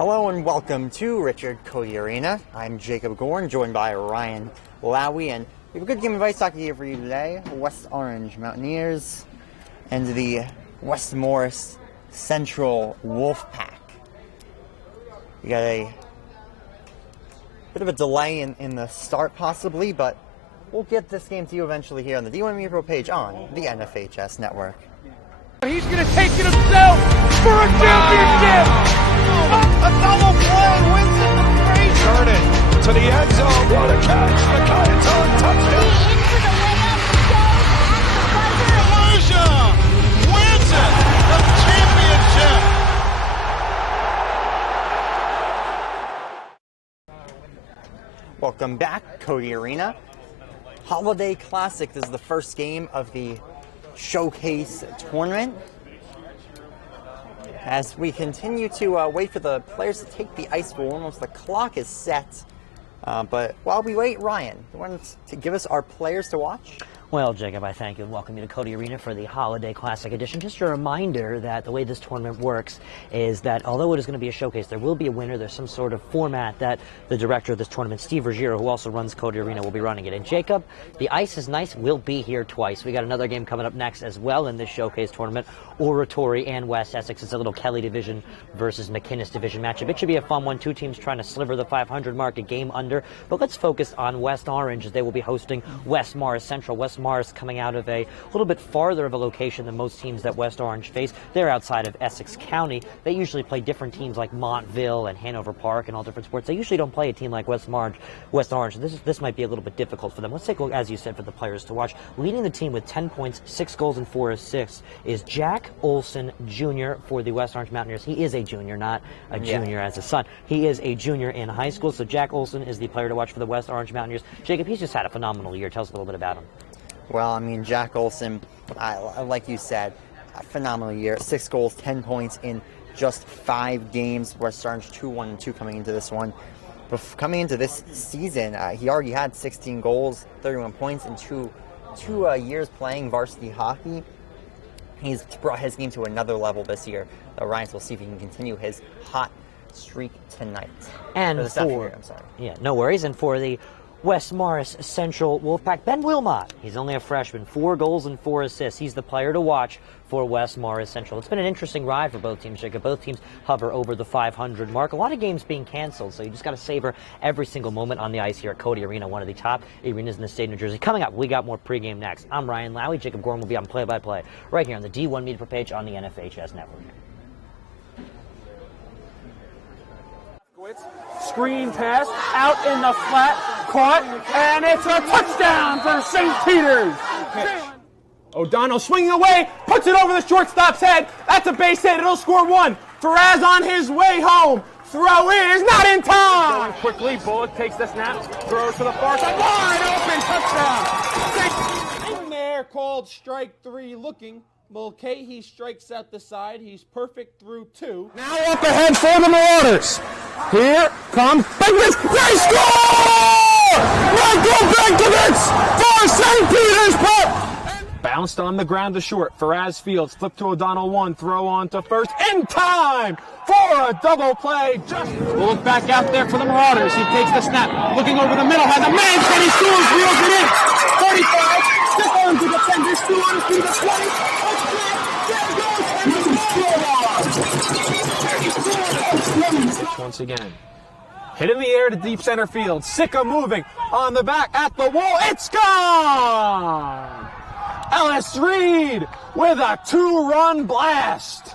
Hello and welcome to Richard Cody Arena. I'm Jacob Gorn, joined by Ryan Lowy, and we have a good game of ice hockey here for you today. West Orange Mountaineers and the West Morris Central Wolfpack. We got a bit of a delay in the start possibly, but we'll get this game to you eventually here on the D1 Media Pro page on the NFHS network. He's going to take it himself for a championship! A double play wins it the break! Turn it to the end zone. What a catch! McKay's on touchdown! Into the layup goes at the buzzer. Volusia wins it! The championship! Welcome back, Cody Arena. Holiday Classic. This is the first game of the Showcase tournament. As we continue to wait for the players to take the ice, for almost the clock is set. But while we wait, Ryan, you want to give us our players to watch? Well, Jacob, I thank you and welcome you to Cody Arena for the Holiday Classic Edition. Just a reminder that the way this tournament works is that although it is going to be a showcase, there will be a winner. There's some sort of format that the director of this tournament, Steve Ruggiero, who also runs Cody Arena, will be running it. And Jacob, the ice is nice. We'll be here twice. We got another game coming up next as well in this showcase tournament. Oratory and West Essex. It's a little Kelly Division versus McInnes Division matchup. It should be a fun one. Two teams trying to sliver the 500 mark, a game under. But let's focus on West Orange as they will be hosting West Morris Central. West Morris coming out of a little bit farther of a location than most teams that West Orange face. They're outside of Essex County. They usually play different teams like Montville and Hanover Park and all different sports. They usually don't play a team like West Orange. This might be a little bit difficult for them. Let's take a look, as you said, for the players to watch. Leading the team with 10 points, 6 goals, and 4 assists is Jack Olson Jr. for the West Orange Mountaineers. He is a junior, not a junior as a son. He is a junior in high school, so Jack Olson is the player to watch for the West Orange Mountaineers. Jacob, he's just had a phenomenal year. Tell us a little bit about him. Well, I mean, Jack Olson, like you said, a phenomenal year. 6 goals, 10 points in just 5 games. West Orange 2-1-2 coming into this one. But coming into this season, he already had 16 goals, 31 points in two years playing varsity hockey. He's brought his game to another level this year. Ryan will see if he can continue his hot streak tonight. And I'm sorry. Yeah, no worries. And for the West Morris Central Wolfpack, Ben Wilmot. He's only a freshman, 4 goals and 4 assists. He's the player to watch for West Morris Central. It's been an interesting ride for both teams, Jacob. Both teams hover over the 500 mark. A lot of games being canceled, so you just got to savor every single moment on the ice here at Cody Arena, one of the top arenas in the state of New Jersey. Coming up, we got more pregame next. I'm Ryan Lowy. Jacob Gorman will be on play-by-play right here on the D1 Media Pro page on the NFHS network. Screen pass out in the flat, caught, and it's a touchdown for St. Peter's. O'Donnell swinging away, puts it over the shortstop's head. That's a base hit. It'll score 1. Faraz on his way home. Throw in is not in time. Going quickly, Bullock takes the snap, throws to the far side. Wide open touchdown. In there, called strike 3 looking. Mulcahy strikes out the side. He's perfect through 2. Now up ahead for the Marauders. Here comes Benkovich. They score! Michael Benkovich for St. Peter's Pep. Bounced on the ground to short. Faraz Fields flipped to O'Donnell 1. Throw on to first. In time for a double play. Just look back out there for the Marauders. He takes the snap. Looking over the middle. Has a man. Can he scores? Reels it in. 45. Stick on to defenders. 2 on his feet. 20. Once again, hit in the air to deep center field. Sicka moving on the back at the wall. It's gone! Ellis Reed with a 2-run blast.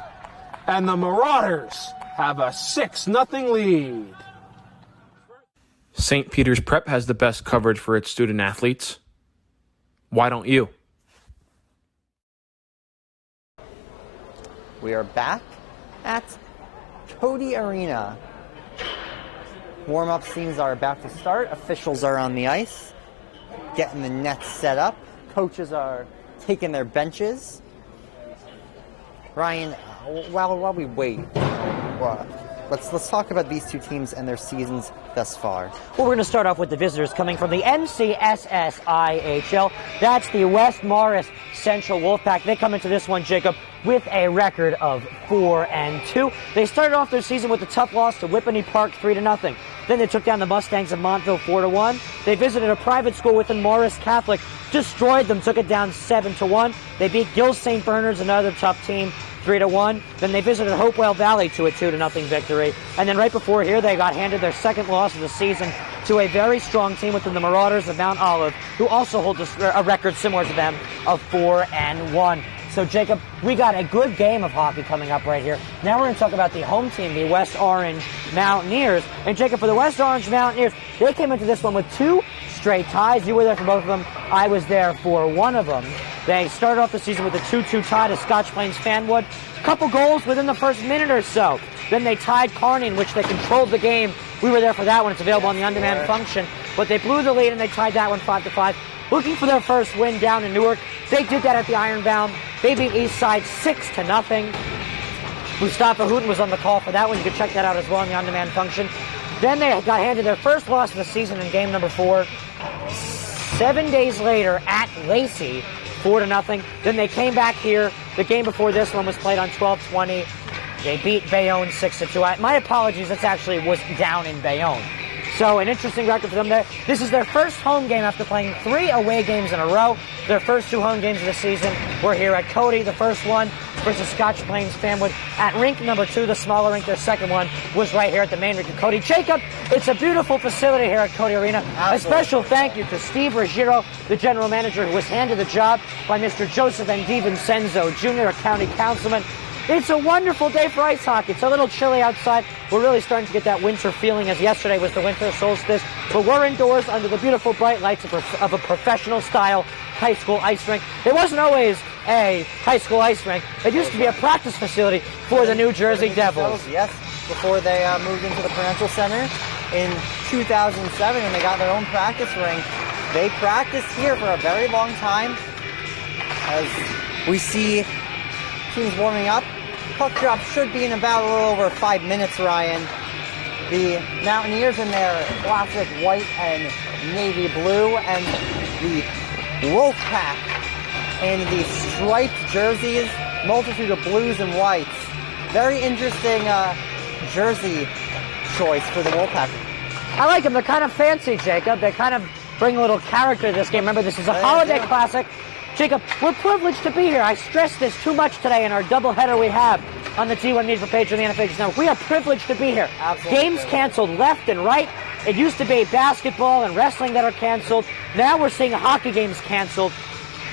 And the Marauders have a 6-0 lead. St. Peter's Prep has the best coverage for its student athletes. Why don't you? We are back at Cody Arena. Warm-up scenes are about to start. Officials are on the ice, getting the nets set up. Coaches are taking their benches. Ryan, while we wait, let's talk about these two teams and their seasons thus far. Well, we're going to start off with the visitors coming from the NCSSIHL. That's the West Morris Central Wolfpack. They come into this one, Jacob, with a record of 4-2. They started off their season with a tough loss to Whippany Park 3-0. Then they took down the Mustangs of Montville 4-1. They visited a private school within Morris Catholic, destroyed them, took it down 7-1. They beat Gills St. Bernard's, another tough team, 3-1. Then they visited Hopewell Valley to a 2-0 victory. And then right before here, they got handed their second loss of the season to a very strong team within the Marauders of Mount Olive, who also hold a record similar to them of 4-1. So, Jacob, we got a good game of hockey coming up right here. Now we're going to talk about the home team, the West Orange Mountaineers. And, Jacob, for the West Orange Mountaineers, they came into this one with 2 straight ties. You were there for both of them. I was there for one of them. They started off the season with a 2-2 tie to Scotch Plains Fanwood. Couple goals within the first minute or so. Then they tied Kearney, in which they controlled the game. We were there for that one. It's available on the on-demand function. But they blew the lead, and they tied that one 5-5. Looking for their first win down in Newark. They did that at the Ironbound. They beat Eastside 6-0. Mustafa Hooten was on the call for that one. You can check that out as well on the on-demand function. Then they got handed their first loss of the season in game number 4. 7 days later at Lacey, 4-0. Then they came back here. The game before this one was played on 12/20. They beat Bayonne 6-2. My apologies, this actually was down in Bayonne. So an interesting record for them there. This is their first home game after playing 3 away games in a row. Their first 2 home games of the season were here at Cody. The first one versus Scotch Plains Fanwood at rink number 2, the smaller rink. Their second one was right here at the main rink of Cody. Jacob, it's a beautiful facility here at Cody Arena. Absolutely. A special thank you to Steve Ruggiero, the general manager, who was handed the job by Mr. Joseph N. DiVincenzo, Jr., a county councilman. It's a wonderful day for ice hockey. It's a little chilly outside. We're really starting to get that winter feeling, as yesterday was the winter solstice. But we're indoors under the beautiful bright lights of a professional-style high school ice rink. It wasn't always a high school ice rink. It used to be a practice facility for the New Jersey Devils. Yes, before they moved into the Parental Center in 2007, and they got their own practice rink. They practiced here for a very long time. As we see teams warming up. Puck drop should be in about a little over 5 minutes, Ryan. The Mountaineers in their classic white and navy blue, and the Wolfpack in the striped jerseys, multitude of blues and whites. Very interesting jersey choice for the Wolfpack. I like them. They're kind of fancy, Jacob. They kind of bring a little character to this game. Remember, this is a holiday classic. Jacob, we're privileged to be here. I stress this too much today in our doubleheader we have on the T1 Media page of the NFL Network. We are privileged to be here. Absolutely. Games canceled left and right. It used to be basketball and wrestling that are canceled. Now we're seeing hockey games canceled.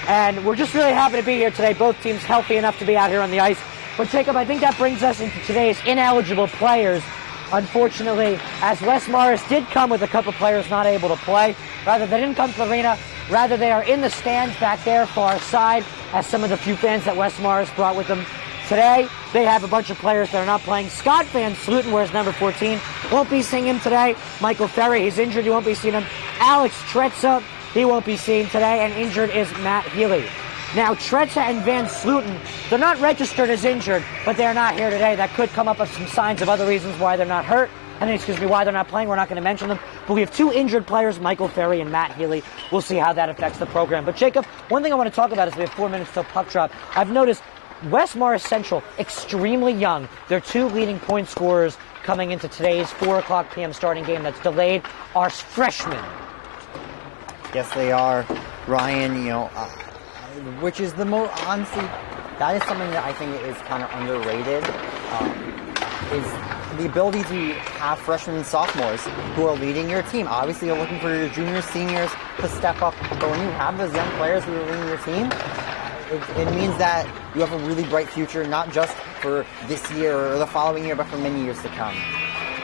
And we're just really happy to be here today. Both teams healthy enough to be out here on the ice. But Jacob, I think that brings us into today's ineligible players. Unfortunately, as West Morris did come with a couple players not able to play. Rather, they didn't come to the arena. Rather, they are in the stands back there, far side, as some of the few fans that West Morris brought with them. Today, they have a bunch of players that are not playing. Scott Van Sluten wears number 14. Won't be seeing him today. Michael Ferry, he's injured. You won't be seeing him. Alex Tretza, he won't be seen today. And injured is Matt Healy. Now, Tretza and Van Sluten, they're not registered as injured, but they're not here today. That could come up with some signs of other reasons why they're not hurt. Why they're not playing. We're not going to mention them. But we have 2 injured players, Michael Ferry and Matt Healy. We'll see how that affects the program. But, Jacob, one thing I want to talk about is we have 4 minutes till puck drop. I've noticed West Morris Central, extremely young. Their 2 leading point scorers coming into today's 4 p.m. starting game that's delayed are freshmen. Yes, they are, Ryan, which is the most, honestly, that is something that I think is kind of underrated, is the ability to have freshmen and sophomores who are leading your team. Obviously, you're looking for your juniors, seniors to step up, but when you have those young players who are leading your team, it means that you have a really bright future, not just for this year or the following year, but for many years to come.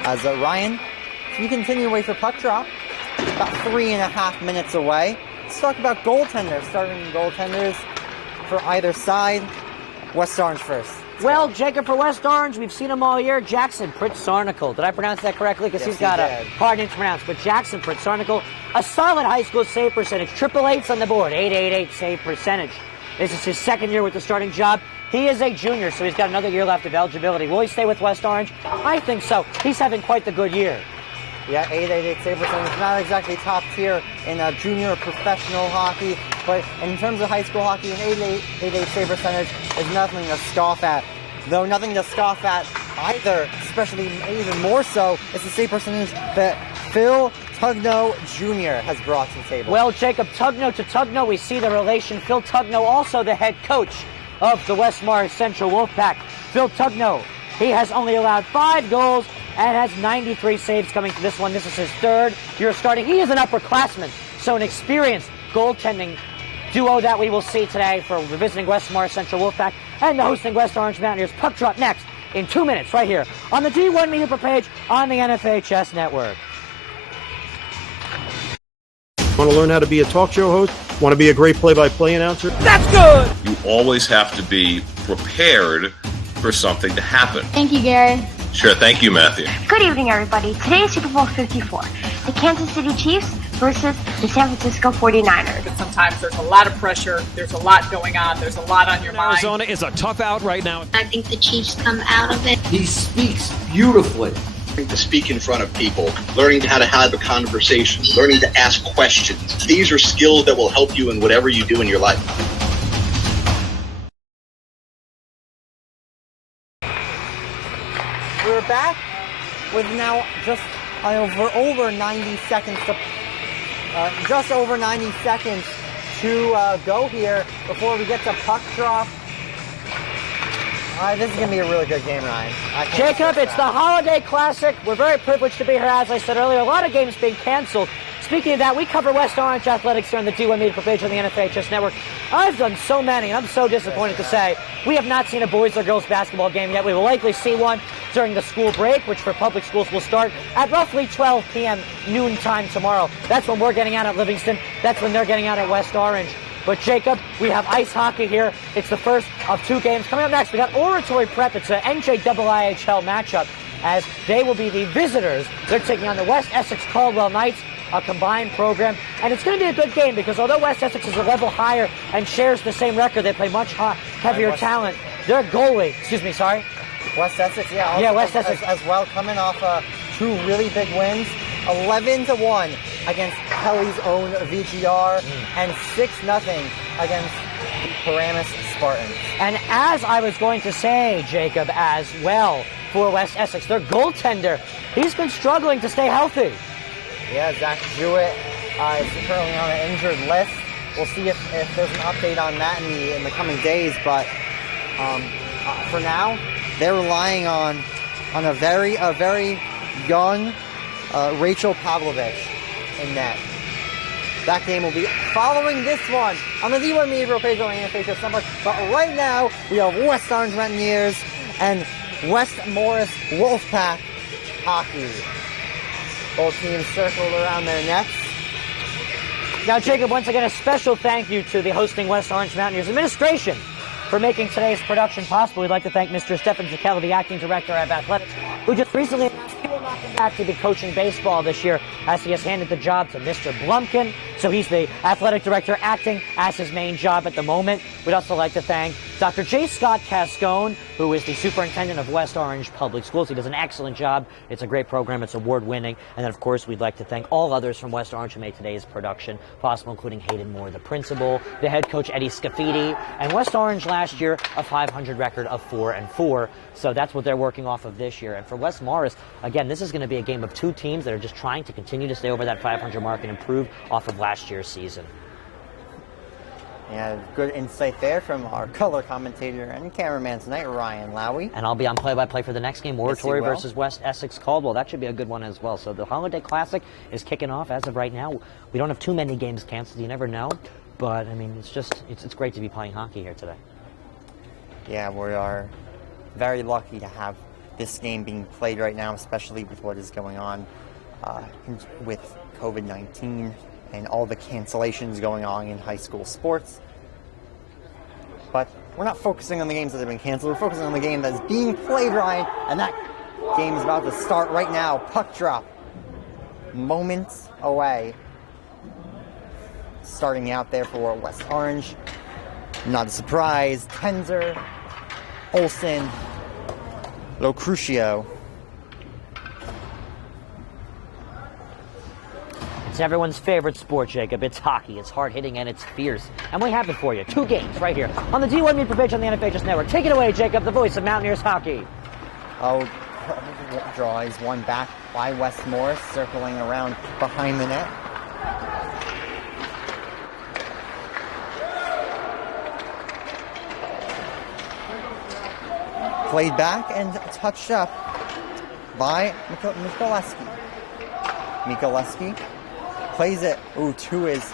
As Ryan, we continue away for puck drop, about 3.5 minutes away. Let's talk about goaltenders, starting goaltenders for either side. West Orange first. Well, Jacob, for West Orange, we've seen him all year. Jackson Pritz-Sarnicle. Did I pronounce that correctly? Because he's got a hard name to pronounce. But Jackson Pritz-Sarnicle, a solid high school save percentage. 888s on the board. 888 save percentage. This is his second year with the starting job. He is a junior, so he's got another year left of eligibility. Will he stay with West Orange? I think so. He's having quite the good year. Yeah, 888 save percentage, not exactly top tier in junior professional hockey, but in terms of high school hockey, an 888 save percentage is nothing to scoff at. Though nothing to scoff at either, especially even more so, is the save percentage that Phil Tugno Jr. has brought to the table. Well, Jacob, Tugno to Tugno, we see the relation. Phil Tugno, also the head coach of the West Morris Central Wolfpack. Phil Tugno, he has only allowed 5 goals and has 93 saves coming to this one. This is his third year starting. He is an upperclassman, so an experienced goaltending duo that we will see today for the visiting West Morris Central Wolfpack and the hosting West Orange Mountaineers. Puck drop next in 2 minutes right here on the D1 Media page on the NFHS Network. Want to learn how to be a talk show host? Want to be a great play-by-play announcer? That's good! You always have to be prepared for something to happen. Thank you, Gary. Sure, thank you, Matthew. Good evening, everybody. Today is Super Bowl 54. The Kansas City Chiefs versus the San Francisco 49ers. But sometimes there's a lot of pressure. There's a lot going on. There's a lot on your mind. Arizona is a tough out right now. I think the Chiefs come out of it. He speaks beautifully. To speak in front of people, learning how to have a conversation, learning to ask questions. These are skills that will help you in whatever you do in your life. We're back with now just over 90 seconds to go here before we get to puck drop. This is going to be a really good game, Ryan. Jacob, it's the Holiday Classic. We're very privileged to be here, as I said earlier. A lot of games being canceled. Speaking of that, we cover West Orange athletics here on the D1 Media page on the NFHS Network. I've done so many, and I'm so disappointed to say we have not seen a boys or girls basketball game yet. We will likely see one during the school break, which for public schools will start at roughly 12 p.m. noon time tomorrow. That's when we're getting out at Livingston. That's when they're getting out at West Orange. But Jacob, we have ice hockey here. It's the first of 2 games. Coming up next, we got Oratory Prep. It's an NJIIHL matchup as they will be the visitors. They're taking on the West Essex Caldwell Knights, a combined program. And it's going to be a good game because although West Essex is a level higher and shares the same record, they play much heavier talent. Their goalie, West Essex, West Essex as well, coming off 2 really big wins. 11-1 against Kelly's own VGR and 6-0 against the Paramus Spartans. And as I was going to say, Jacob, as well, for West Essex, their goaltender, he's been struggling to stay healthy. Yeah, Zach Jewett is currently on an injured list. We'll see if there's an update on that in the coming days, but for now, they're relying on a very young Rachel Pavlovich in net. That game will be following this one on the D1 Media page on the NFHS Network. But right now, we have West Orange Mountaineers and West Morris Wolfpack hockey. Both teams circled around their nets. Now, Jacob, once again, a special thank you to the hosting West Orange Mountaineers administration for making today's production possible. We'd like to thank Mr. Stefan Zakella, the acting director of athletics, who just recently announced he will not come back to be coaching baseball this year as he has handed the job to Mr. Blumkin. So he's the athletic director acting as his main job at the moment. We'd also like to thank Dr. J. Scott Cascone, who is the superintendent of West Orange Public Schools. He does an excellent job. It's a great program. It's award-winning. And then, of course, we'd like to thank all others from West Orange who made today's production possible, including Hayden Moore, the principal, the head coach, Eddie Scafidi, and West Orange last year, a 500 record of 4-4. So that's what they're working off of this year. And for West Morris, again, this is going to be a game of 2 teams that are just trying to continue to stay over that 500 mark and improve off of last year's season. Yeah, good insight there from our color commentator and cameraman tonight, Ryan Lowy. And I'll be on play-by-play for the next game, Oratory versus West Essex Caldwell. That should be a good one as well. So the Holiday Classic is kicking off as of right now. We don't have too many games canceled. You never know. But, I mean, it's great to be playing hockey here today. Yeah, we are very lucky to have this game being played right now, especially with what is going on with COVID-19 and all the cancellations going on in high school sports. But we're not focusing on the games that have been canceled. We're focusing on the game that's being played, Ryan, and that game is about to start right now. Puck drop. Moments away. Starting out there for West Orange. Not a surprise. Tenzer, Olson, Locrucio. It's everyone's favorite sport, Jacob. It's hockey. It's hard-hitting and it's fierce. And we have it for you. 2 games right here on the D1 Meet page on the NFHS Network. Take it away, Jacob, the voice of Mountaineers hockey. Oh, draws one back by Wes Morris, circling around behind the net. Played back and touched up by Mikoleski. Mikoleski plays it to his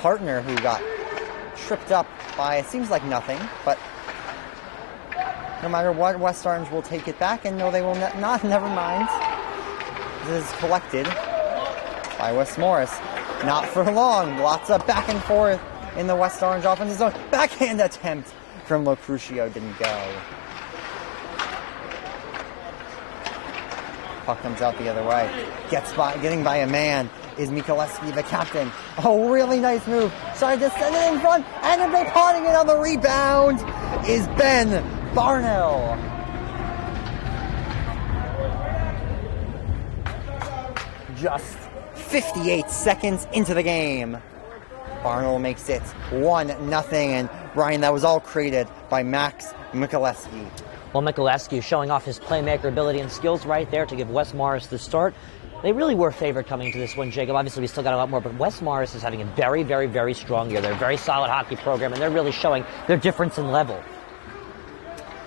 partner, who got tripped up by, it seems like nothing, but no matter what, West Orange will take it back, and no, they will not, never mind. This is collected by Wes Morris. Not for long, lots of back and forth in the West Orange offensive zone. Backhand attempt from Locrucio didn't go. Puck comes out the other way. Getting by a man is Mikoleski, the captain. Oh, really nice move. Started to send it in front, and if they're potting it on the rebound is Ben Barnell. Just 58 seconds into the game. Barnell makes it 1-0, and Brian, that was all created by Max Mikoleski. Well, Mikoleski showing off his playmaker ability and skills right there to give Wes Morris the start. They really were favored coming into this one, Jacob. Obviously, we still got a lot more, but Wes Morris is having a very, very, very strong year. They're a very solid hockey program, and they're really showing their difference in level.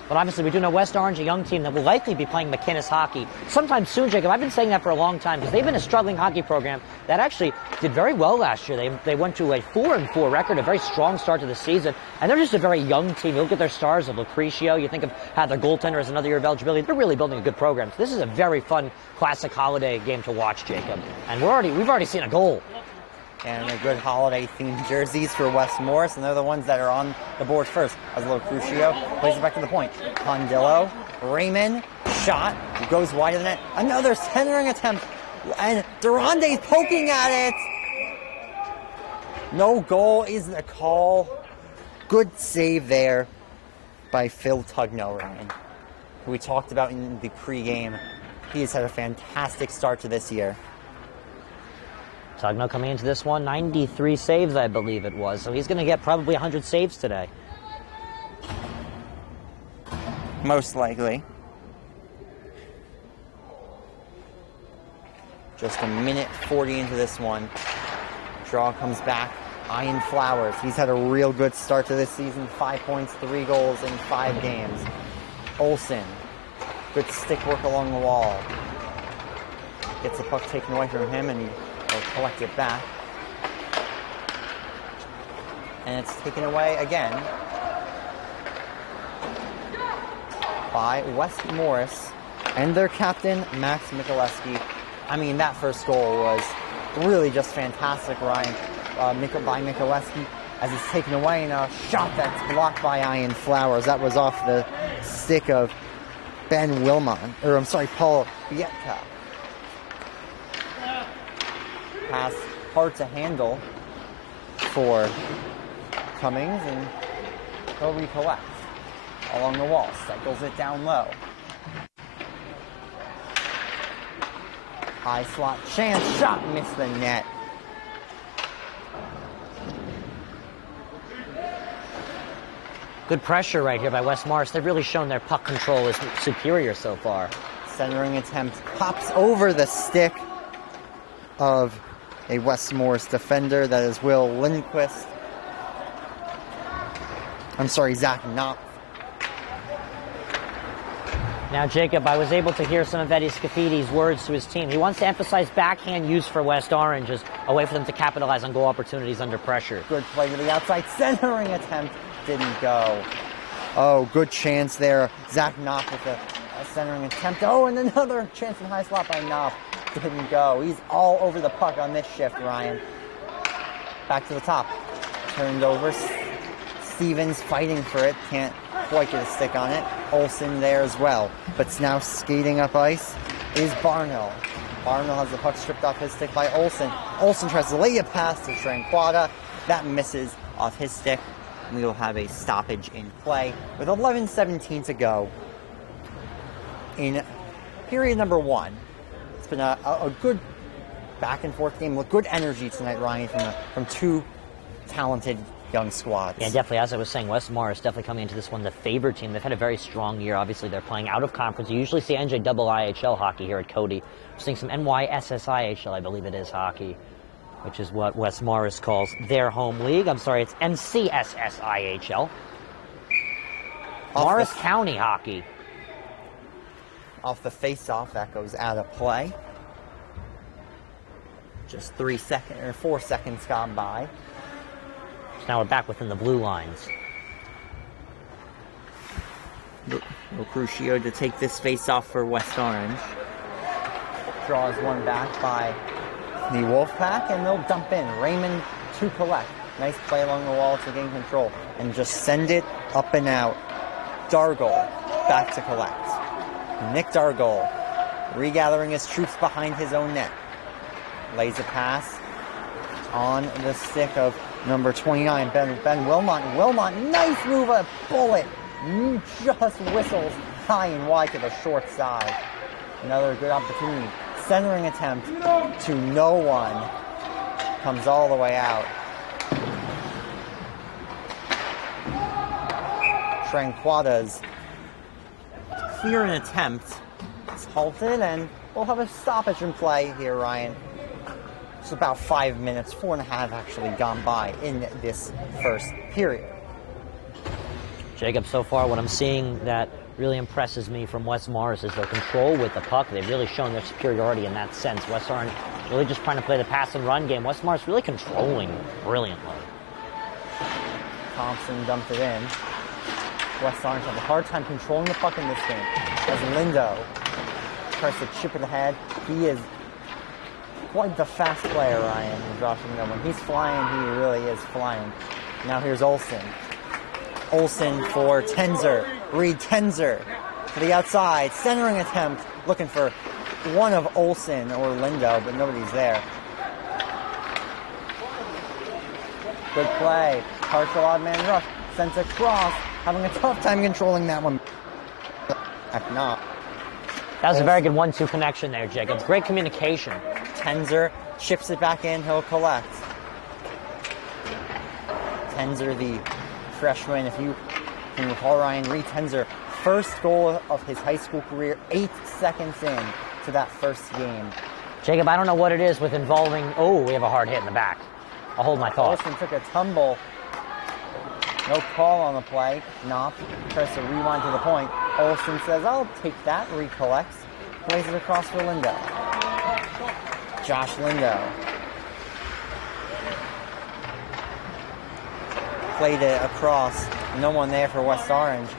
But obviously, we do know West Orange, a young team that will likely be playing McInnes hockey sometime soon, Jacob. I've been saying that for a long time because they've been a struggling hockey program that actually did very well last year. They went to a 4-4 record, a very strong start to the season, and they're just a very young team. You look at their stars of Locrucio. You think of how their goaltender has another year of eligibility. They're really building a good program. So this is a very fun classic holiday game to watch, Jacob. And we've already seen a goal. And a good holiday-themed jerseys for Wes Morris, and they're the ones that are on the board first. As Locrucio plays it back to the point. Condillo, Raymond, shot, goes wide of the net. Another centering attempt, and Durande's poking at it. No goal is the call. Good save there by Phil Tugno, Ryan, who we talked about in the pregame. He has had a fantastic start to this year. Tugno coming into this one, 93 saves, I believe it was. So he's going to get probably 100 saves today. Most likely. Just a minute 40 into this one. Draw comes back. Ian Flowers. He's had a real good start to this season. 5 points, 3 goals in 5 games. Olson. Good stick work along the wall. Gets the puck taken away from him, and he'll collect it back. And it's taken away again by Wes Morris and their captain, Max Mikoleski. I mean, that first goal was really just fantastic, Ryan, by Mikoleski, as it's taken away, and a shot that's blocked by Ian Flowers. That was off the stick of Ben Paul Bietka. Pass hard to handle for Cummings, and he'll recollect along the wall, cycles it down low. High slot chance, shot, missed the net. Good pressure right here by Wes Morris. They've really shown their puck control is superior so far. Centering attempt pops over the stick of a Wes Morris defender. That is Will Lindquist. I'm sorry, Zach Knopf. Now, Jacob, I was able to hear some of Eddie Scaffidi's words to his team. He wants to emphasize backhand use for West Orange as a way for them to capitalize on goal opportunities under pressure. Good play to the outside. Centering attempt didn't go. Oh, good chance there. Zach Knopf with a centering attempt. Oh, and another chance in high slot by Knopf. Didn't go. He's all over the puck on this shift, Ryan. Back to the top. Turned over. Stevens fighting for it. Can't quite get a stick on it. Olson there as well. But now skating up ice is Barnell. Barnell has the puck stripped off his stick by Olson. Olson tries to lay a pass to Tranquada. That misses off his stick. we will have a stoppage in play with 11:17 to go in period number 1. It's been a good back and forth game with good energy tonight, Ryan, from two talented young squads. Yeah, definitely. As I was saying, West Morris definitely coming into this one the favored team. They've had a very strong year. Obviously, they're playing out of conference. You usually see NJIIHL hockey here at Cody. We're seeing some NYSSIHL, I believe it is, hockey, which is what West Morris calls their home league. I'm sorry, it's NCSSIHL. Morris County hockey. Off the face-off, that goes out of play. Just 4 seconds gone by. So now we're back within the blue lines. Crucio to take this face-off for West Orange. Draws one back by the Wolfpack, and they'll dump in. Raymond to collect. Nice play along the wall to gain control. And just send it up and out. Dargle back to collect. Nick Dargle regathering his troops behind his own net. Lays a pass on the stick of number 29, Ben Wilmot. Wilmot, nice move, a bullet. Just whistles high and wide to the short side. Another good opportunity. Centering attempt to no one. Comes all the way out. Tranquada's clear an attempt. It's halted, and we'll have a stoppage in play here, Ryan. It's about 5 minutes, 4.5 actually gone by in this first period. Jacob, so far what I'm seeing that really impresses me from West Morris is their control with the puck. They've really shown their superiority in that sense. West Orange really just trying to play the pass and run game. West Morris really controlling brilliantly. Thompson dumped it in. West Orange have a hard time controlling the puck in this game. As Lindo tries to chip it ahead. He is quite the fast player, Ryan, Josh Lindo. When he's flying, he really is flying. Now here's Olson. Olson for Tenzer. Reed Tenzer to the outside. Centering attempt. Looking for one of Olson or Lindo, but nobody's there. Good play. Partial odd man rush. Sent across. Having a tough time controlling that one. Heck not. That was a very good 1-2 connection there, Jacob. Great communication. Tenzer chips it back in. He'll collect. Tenzer, the freshman, if you can recall, Ryan, Reed Tenzer, first goal of his high school career, 8 seconds in to that first game. Jacob, I don't know what it is with involving... Oh, we have a hard hit in the back. I'll hold my thought. Olson took a tumble. No call on the play. Knopf tries to rewind to the point. Olson says, I'll take that. Recollects. Plays it across for Lindo. Josh Lindo. Played it across. No one there for West Orange.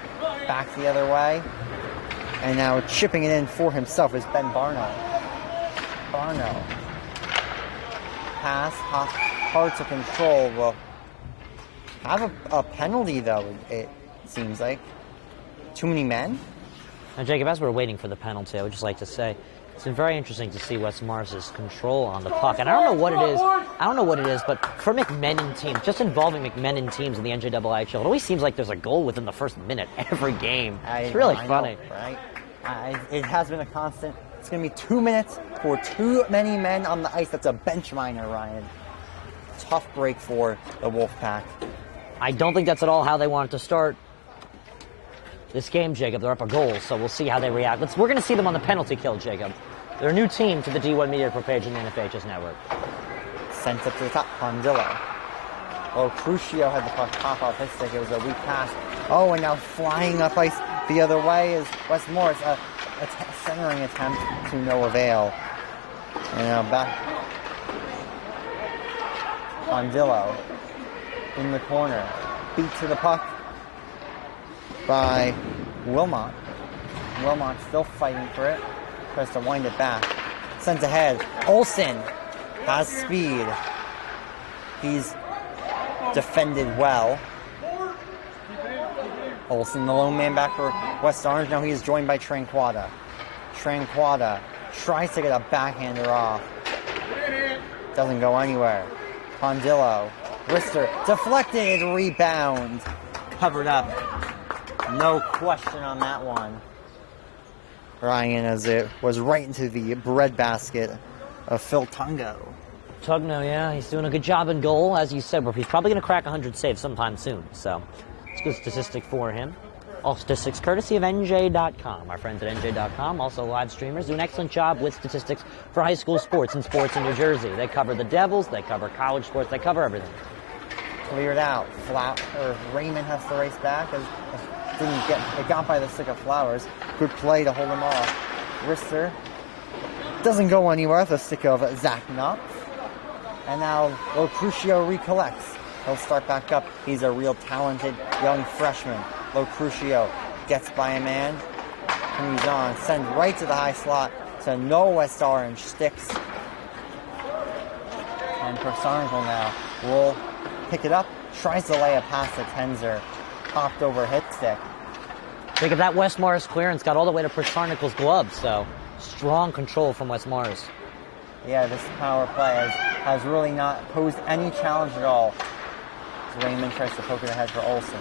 Back the other way. And now chipping it in for himself is Ben Barno. Barno. Pass. Hard to control. Will have a penalty, though, it seems like. Too many men? Now, Jacob, as we're waiting for the penalty, I would just like to say, it's been very interesting to see West Morris's control on the puck. And I don't know what it is, but for McMennan teams, just involving McMennan teams in the NJIIHL, it always seems like there's a goal within the first minute every game. It's really funny. Know, right? It has been a constant. It's going to be 2 minutes for too many men on the ice. That's a bench minor, Ryan. Tough break for the Wolfpack. I don't think that's at all how they want it to start this game, Jacob. They're up a goal, so we'll see how they react. We're going to see them on the penalty kill, Jacob. They're a new team to the D1 Media Pro page in the NFHS network. Sent up to the top, Pondillo. Oh, Crucio had the puck pop off his stick. It was a weak pass. Oh, and now flying up ice the other way is West Morris. A centering attempt to no avail. And now back. Pondillo in the corner. Beat to the puck by Wilmot. Wilmot still fighting for it. Tries to wind it back. Sent ahead. Olson has speed. He's defended well. Olson, the lone man back for West Orange. Now he is joined by Tranquada. Tranquada tries to get a backhander off. Doesn't go anywhere. Pondillo Rister deflected, rebound. Covered up. No question on that one. Ryan, as it was right into the breadbasket of Phil Tungo. Tugno, yeah, he's doing a good job in goal, as you said, but he's probably going to crack 100 saves sometime soon. So it's a good statistic for him. All statistics courtesy of NJ.com. Our friends at NJ.com, also live streamers, do an excellent job with statistics for high school sports and sports in New Jersey. They cover the Devils, they cover college sports, they cover everything. Cleared out. Raymond has to race back. It got by the stick of Flowers. Good play to hold him off. Rister doesn't go anywhere with the stick of Zach Knopf. And now Locrucio recollects. He'll start back up. He's a real talented young freshman. Locrucio gets by a man. Continues on. Send right to the high slot. To no West Orange. Sticks. And Personical now will pick it up. Tries to lay a pass to Tenzer. Popped over hit stick. Think of that West Morris clearance. Got all the way to Persarnical's glove. So strong control from West Morris. Yeah, this power play has really not posed any challenge at all. As Raymond tries to poke it ahead for Olson.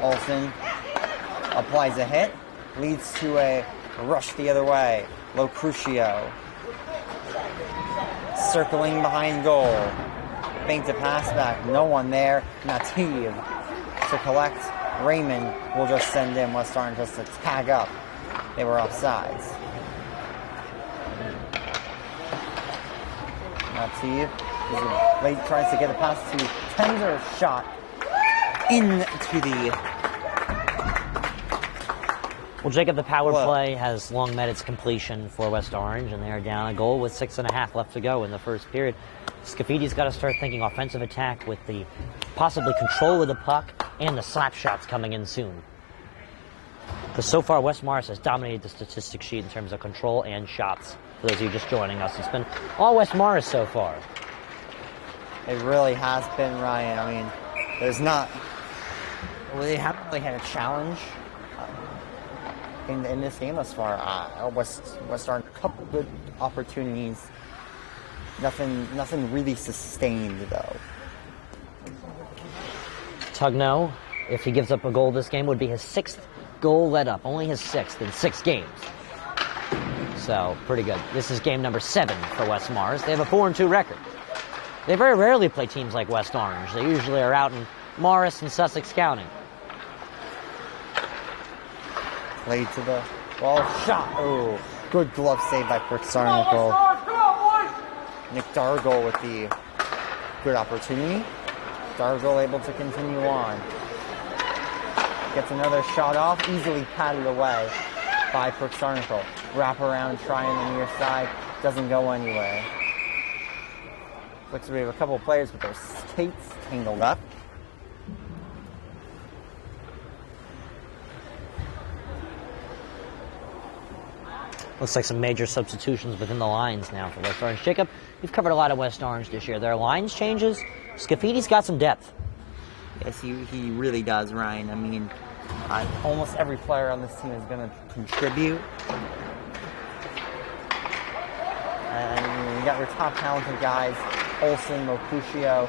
Olson applies a hit, leads to a rush the other way. Locrucio circling behind goal. Feint to pass back, no one there. Nativ to collect. Raymond will just send in West Orange just to tag up. They were offsides. Nativ tries to get a pass to Tenzer, shot into the... Well, Jacob, the power play has long met its completion for West Orange, and they are down a goal with 6.5 left to go in the first period. Scafiddi's got to start thinking offensive attack with the possibly control of the puck and the slap shots coming in soon. Because so far, West Morris has dominated the statistic sheet in terms of control and shots. For those of you just joining us, it's been all West Morris so far. It really has been, Ryan. I mean, there's not... They haven't really had a challenge in this game thus far. West Orange, a couple good opportunities. Nothing really sustained, though. Tugno, if he gives up a goal this game, would be his 6th goal let up. Only his 6th in 6 games. So, pretty good. This is game number 7 for West Morris. They have a 4-2 record. They very rarely play teams like West Orange. They usually are out in Morris and Sussex County. Played to the wall, shot. Oh, good glove save by Persarnical. Nick Dargle with the good opportunity. Dargle able to continue on. Gets another shot off, easily patted away by Persarnical. Wrap around, try on the near side, doesn't go anywhere. Looks like we have a couple of players with their skates tangled up. Looks like some major substitutions within the lines now for West Orange. Jacob, you've covered a lot of West Orange this year. There are lines changes. Scafiddi's got some depth. Yes, he really does, Ryan. I mean, almost every player on this team is going to contribute. And you got your top talented guys, Olson, Locrucio,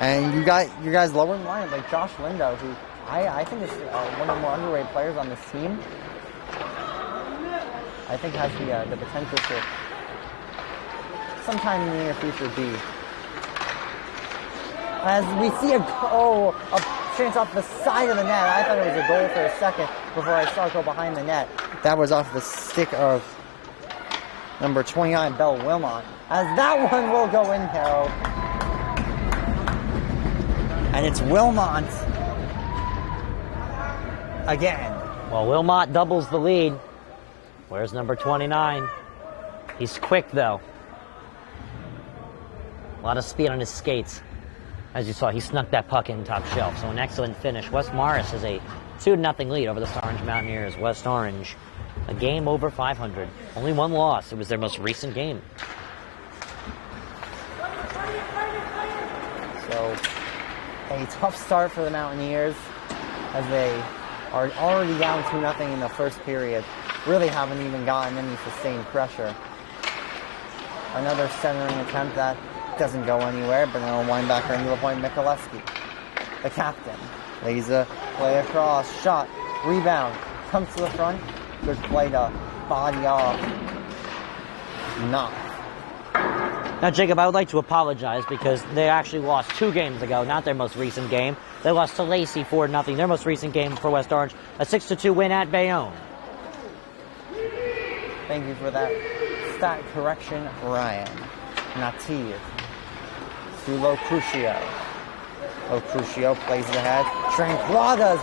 and you got your guys lower in the line, like Josh Lindo, who I think is one of the more underrated players on this team. I think has the potential to sometime in the near future be. As we see a chance off the side of the net. I thought it was a goal for a second before I saw it go behind the net. That was off the stick of number 29, Belle Wilmot. As that one will go in, Harold. And it's Wilmot again. Well, Wilmot doubles the lead. Where's number 29? He's quick, though. A lot of speed on his skates. As you saw, he snuck that puck in top shelf. So an excellent finish. West Morris has a 2-0 lead over the Orange Mountaineers. West Orange, a game over 500. Only one loss. It was their most recent game. So a tough start for the Mountaineers as they are already down 2-0 in the first period. really haven't even gotten any sustained pressure. Another centering attempt that doesn't go anywhere, but now linebacker into the point, Mikuleski. The captain lays a play across, shot, rebound, comes to the front, good play to body off. Knock. Now, Jacob, I would like to apologize because they actually lost 2 games ago, not their most recent game. They lost to Lacey 4-0, their most recent game for West Orange, a 6-2 win at Bayonne. Thank you for that stat correction, Ryan. Nativ. To Locrucio. Locrucio plays it ahead. Tranquada's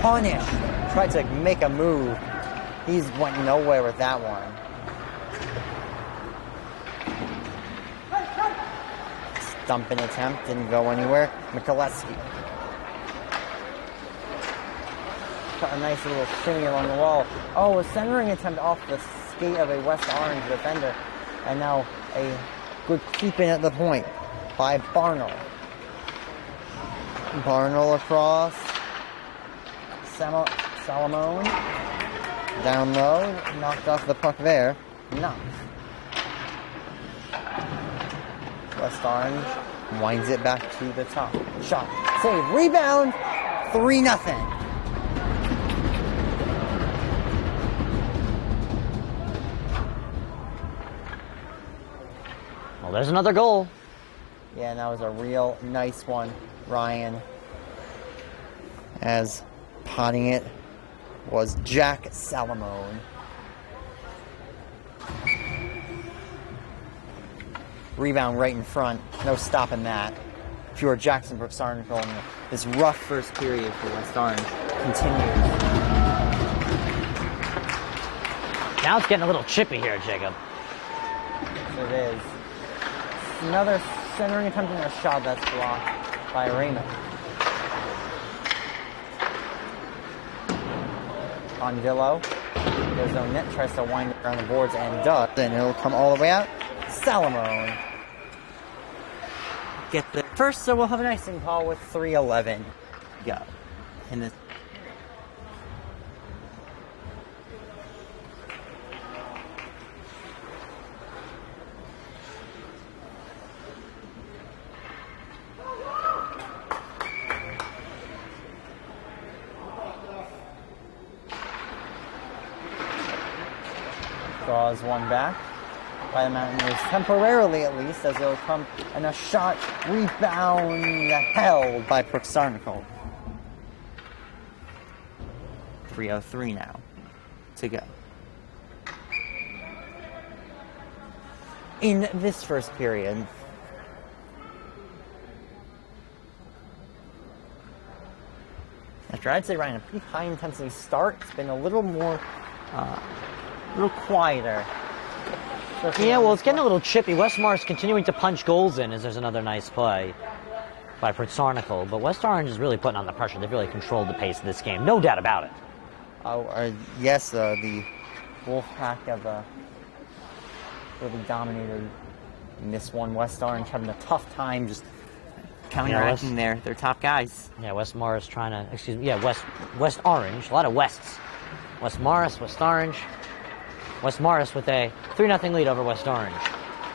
punished. Tried to make a move. He's went nowhere with that one. Dumping attempt, didn't go anywhere. Mikuleski. Got a nice little shimmy along the wall. Oh, a centering attempt off the skate of a West Orange defender. And now a good keeping at the point by Barnell. Barnell across. Salamone. Down low. Knocked off the puck there. Knocked. West Orange winds it back to the top. Shot. Save. Rebound. 3-0. Well, there's another goal. Yeah, and that was a real nice one, Ryan. As potting it was Jack Salamone. Rebound right in front. No stopping that. If you were Jackson Brooks Orange, this rough first period for West Orange continues. Now it's getting a little chippy here, Jacob. It is. Another centering attempt and a shot that's blocked by Raymond. Ondillo goes on net, tries to wind around the boards and does, and it'll come all the way out. Salamone get the first, so we'll have an icing call with 3:11 go in this. Draws one back by the Mountaineers, temporarily at least, as it'll come, and a shot, rebound, held by Proxarnical. 3:03 now to go. In this first period, after I'd say Ryan, a pretty high intensity start, it's been a little more, a little quieter. Yeah, well, it's getting a little chippy. West Morris continuing to punch goals in as there's another nice play by Proxarnical. But West Orange is really putting on the pressure. They've really controlled the pace of this game. No doubt about it. Yes, the Wolfpack have really dominated in this one. West Orange having a tough time just counteracting their top guys. Yeah, West Morris trying to, West Orange, a lot of Wests. West Morris, West Orange. West Morris with a 3-0 lead over West Orange.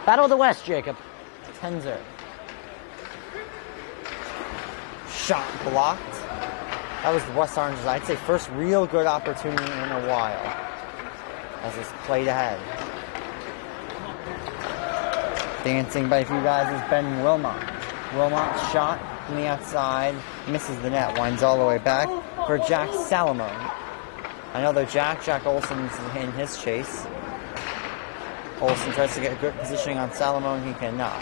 Battle of the West, Jacob. Tenzer. Shot blocked. That was West Orange's, I'd say, first real good opportunity in a while. As it's played ahead. Dancing by a few guys is Ben Wilmot. Wilmot's shot from the outside, misses the net, winds all the way back for Jack Salamone. Another Jack Olson's in his chase. Olson tries to get a good positioning on Salamone, he cannot.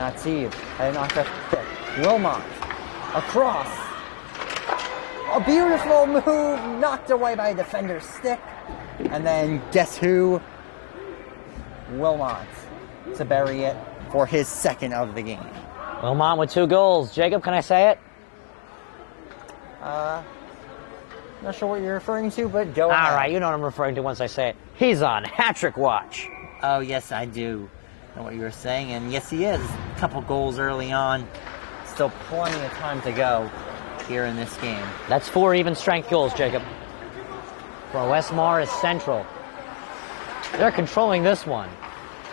Nativ, had knocked off quick. Wilmot, across. A beautiful move, knocked away by a defender's stick. And then, guess who? Wilmot to bury it for his second of the game. Wilmot with 2 goals. Jacob, can I say it? Not sure what you're referring to, but go ahead. All right, you know what I'm referring to once I say it. He's on hat-trick watch. Oh, yes, I do know what you were saying, and yes, he is. A couple goals early on. Still plenty of time to go here in this game. That's 4 even strength goals, Jacob. for West Morris Central. They're controlling this one.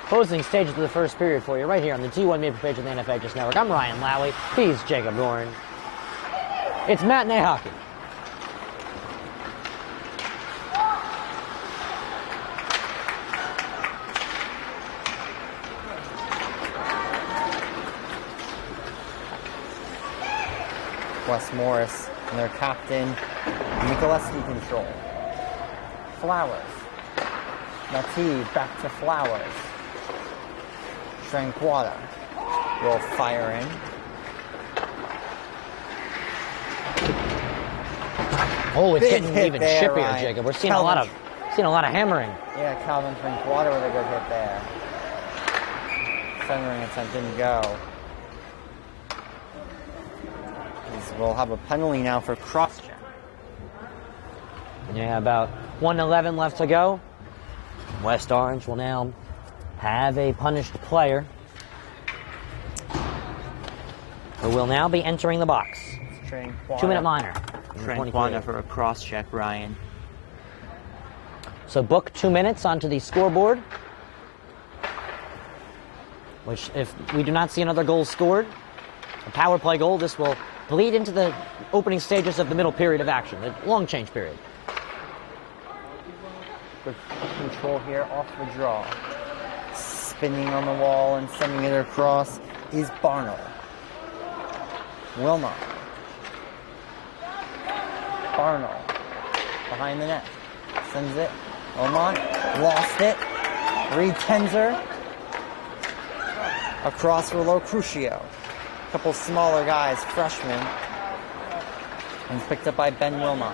Closing stages of the first period for you right here on the T1 Maple page of the NFL Just Network. I'm Ryan Lowy. He's Jacob Gorn. It's matinee hockey. West Morris and their captain, Mikoleski control. Flowers. Nati back to Flowers. Tranquata will fire in. Oh, it's Big getting hit even there, chippier, Ryan. Jacob. We're seeing a lot of hammering. Yeah, Calvin Tranquata with a good hit there. Centering attempt didn't go. We'll have a penalty now for cross-check. Yeah, about 1:11 left to go. West Orange will now have a punished player who will now be entering the box. 2-minute minor. Tranquata for a cross-check, Ryan. So book 2 minutes onto the scoreboard, which if we do not see another goal scored, a power play goal, this will bleed into the opening stages of the middle period of action, the long change period. Good control here off the draw. Spinning on the wall and sending it across is Barnell. Wilmot. Barnell. Behind the net. Sends it. Wilmot. Lost it. Retenzer. Across for Lo Crucio. Couple smaller guys, freshmen, and picked up by Ben Wilmot.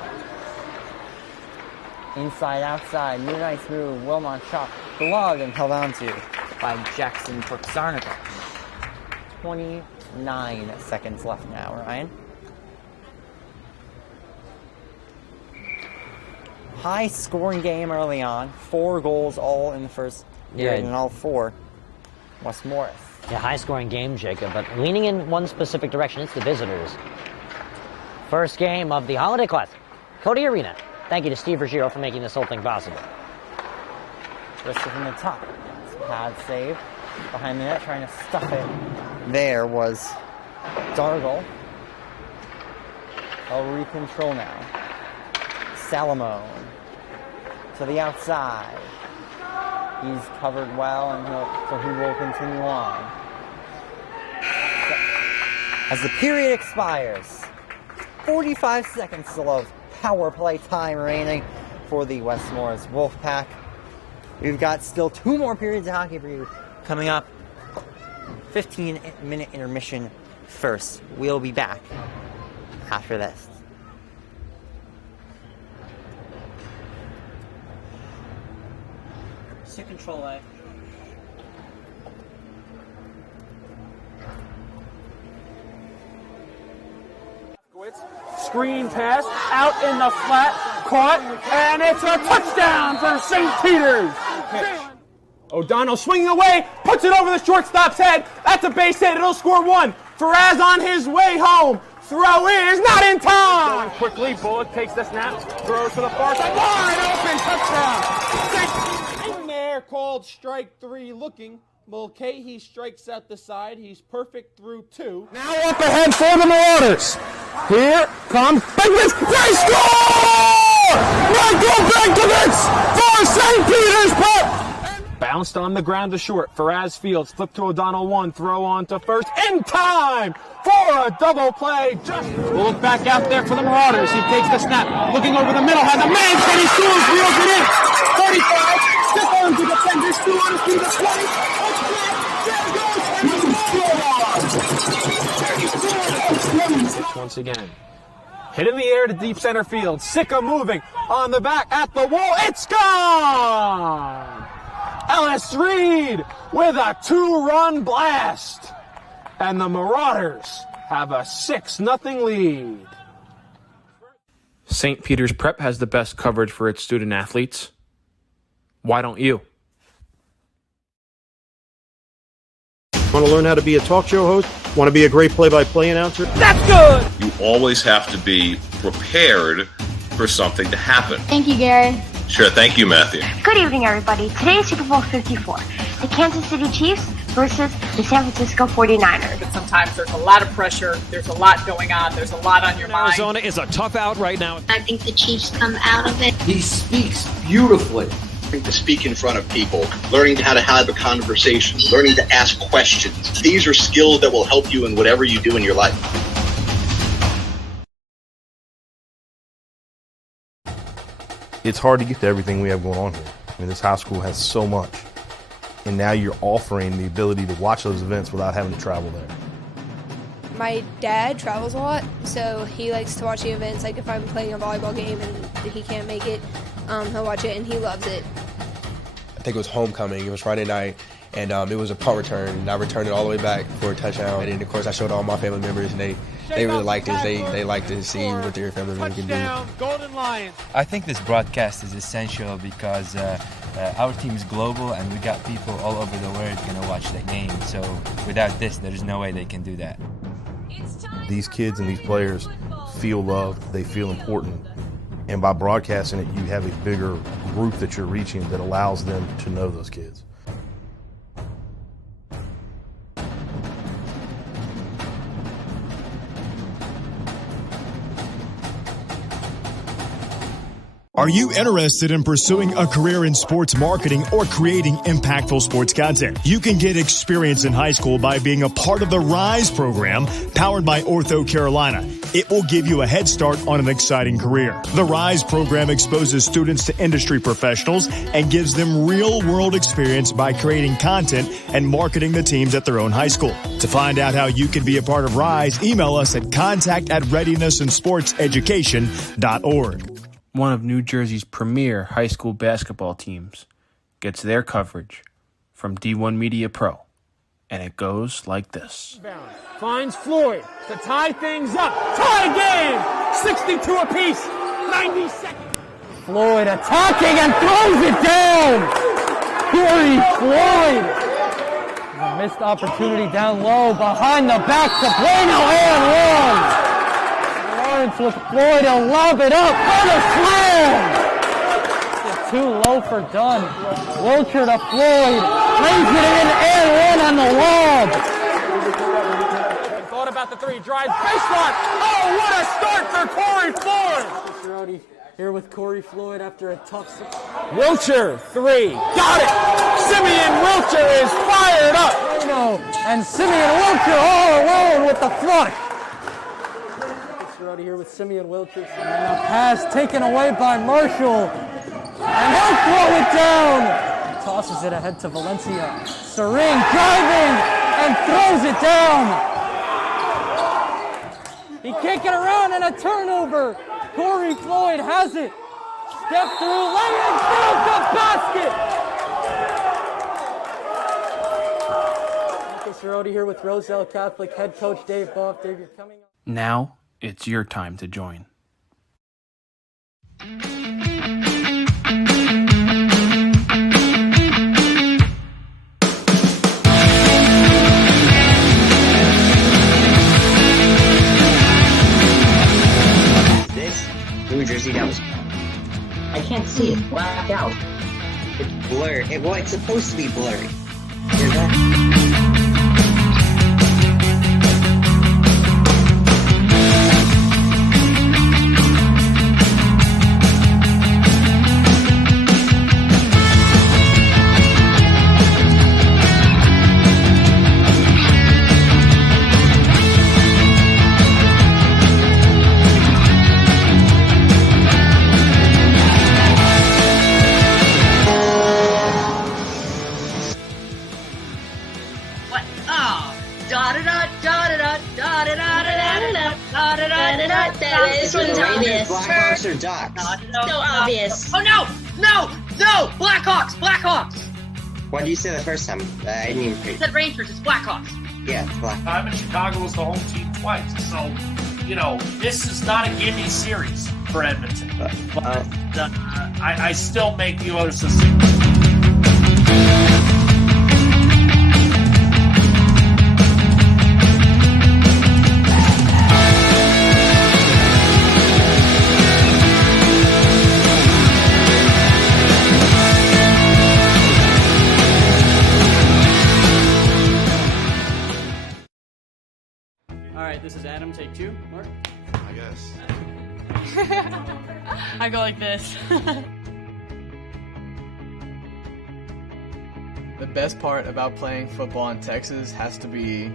Inside, outside, new nice move. Wilmot shot, gloved and held on to by Jackson Proxarnica. 29 seconds left now, Ryan. High scoring game early on. 4 goals all in the first period, and all 4 West Morris. Yeah, high-scoring game, Jacob, but leaning in one specific direction. It's the visitors. First game of the Holiday Classic, Cody Arena. Thank you to Steve Ruggiero for making this whole thing possible. Wrist from the top. Pad save. Behind the net, trying to stuff it. There was Dargle. I'll recontrol now. Salamone. To the outside. He's covered well, and so he will continue on. As the period expires, 45 seconds still of power play time remaining for the West Morris Wolfpack. We've got still 2 more periods of hockey for you coming up. 15-minute intermission first. We'll be back after this. Sit control A. Screen pass out in the flat, caught, and it's a touchdown for St. Peter's. O'Donnell swinging away, puts it over the shortstop's head. That's a base hit. It'll score 1. Faraz on his way home. Throw is not in time. Going quickly, Bullock takes the snap, throws to the far side, wide open, touchdown. In there, called strike 3 looking. Mulcahy strikes out the side. He's perfect through 2. Now up ahead for the Marauders. Here comes Bigwitz. They score! Michael Benkovitz for St. Peter's putt. Bounced on the ground to short. Faraz Fields flipped to O'Donnell 1. Throw on to first in time for a double play. We'll look back out there for the Marauders. He takes the snap. Looking over the middle. Has a man. Can he scores? Reels it in. 35. Stick on to defenders. 2 on to the 20. Once again, hit in the air to deep center field. Sicka moving on the back at the wall. It's gone! Ellis Reed with a 2-run blast. And the Marauders have a 6-0 lead. St. Peter's Prep has the best coverage for its student athletes. Why don't you? Want to learn how to be a talk show host? Want to be a great play-by-play announcer? That's good! You always have to be prepared for something to happen. Thank you, Gary. Sure, thank you, Matthew. Good evening, everybody. Today is Super Bowl 54. The Kansas City Chiefs versus the San Francisco 49ers. But sometimes there's a lot of pressure. There's a lot going on. There's a lot on your mind. Arizona is a tough out right now. I think the Chiefs come out of it. He speaks beautifully. To speak in front of people, learning how to have a conversation, learning to ask questions. These are skills that will help you in whatever you do in your life. It's hard to get to everything we have going on here. I mean, this high school has so much. And now you're offering the ability to watch those events without having to travel there. My dad travels a lot, so he likes to watch the events. Like if I'm playing a volleyball game and he can't make it, he'll watch it and he loves it. I think it was homecoming. It was Friday night, and it was a punt return. And I returned it all the way back for a touchdown. And of course, I showed all my family members, and they really liked this. They like to see what their family members can do. Golden Lions. I think this broadcast is essential because our team is global, and we got people all over the world going to watch the game. So without this, there's no way they can do that. These kids and these players feel loved. They feel important. And by broadcasting it, you have a bigger group that you're reaching that allows them to know those kids. Are you interested in pursuing a career in sports marketing or creating impactful sports content? You can get experience in high school by being a part of the RISE program powered by Ortho Carolina. It will give you a head start on an exciting career. The RISE program exposes students to industry professionals and gives them real-world experience by creating content and marketing the teams at their own high school. To find out how you can be a part of RISE, email us at contact@readinessandsportseducation.org. One of New Jersey's premier high school basketball teams gets their coverage from D1 Media Pro, and it goes like this. Finds Floyd to tie things up. Tie game! 62 apiece. 90 seconds. Floyd attacking and throws it down. Corey Floyd. A missed opportunity down low behind the back to Bueno and one. Lawrence with Floyd, he'll lob it up for the slam! It's too low for Dunn. Wilcher to Floyd, lays it in and one on the lob. Thought about the three, drives baseline. Oh, what a start for Corey Floyd! Here with Corey Floyd after a tough Wilcher, three, got it! Simeon Wilcher is fired up! And Simeon Wilcher all alone with the flush. Here with Simeon Wilcher. And a pass taken away by Marshall. And he'll throw it down. Tosses it ahead to Valencia. Serene driving and throws it down. He can't get around and a turnover. Corey Floyd has it. Step through, lay in, build the basket. Marcus Cerroti here with Roselle Catholic head coach Dave Boff. Dave, you're coming up. Now it's your time to join. This New Jersey, that was. I can't see it. Black out. It's blurred. Well, it's supposed to be blurry. Hear that? Blackhawks or Ducks? So obvious. Oh no! No! No! Blackhawks! Blackhawks! What did you say the first time? I didn't even hear. I said Rangers, it's Blackhawks. Yeah, it's Blackhawks. I'm in Chicago as the home team twice, so, this is not a gimme series for Edmonton. But I still make the Oilers a single. this is Adam, take 2. Mark? I guess. I go like this. The best part about playing football in Texas has to be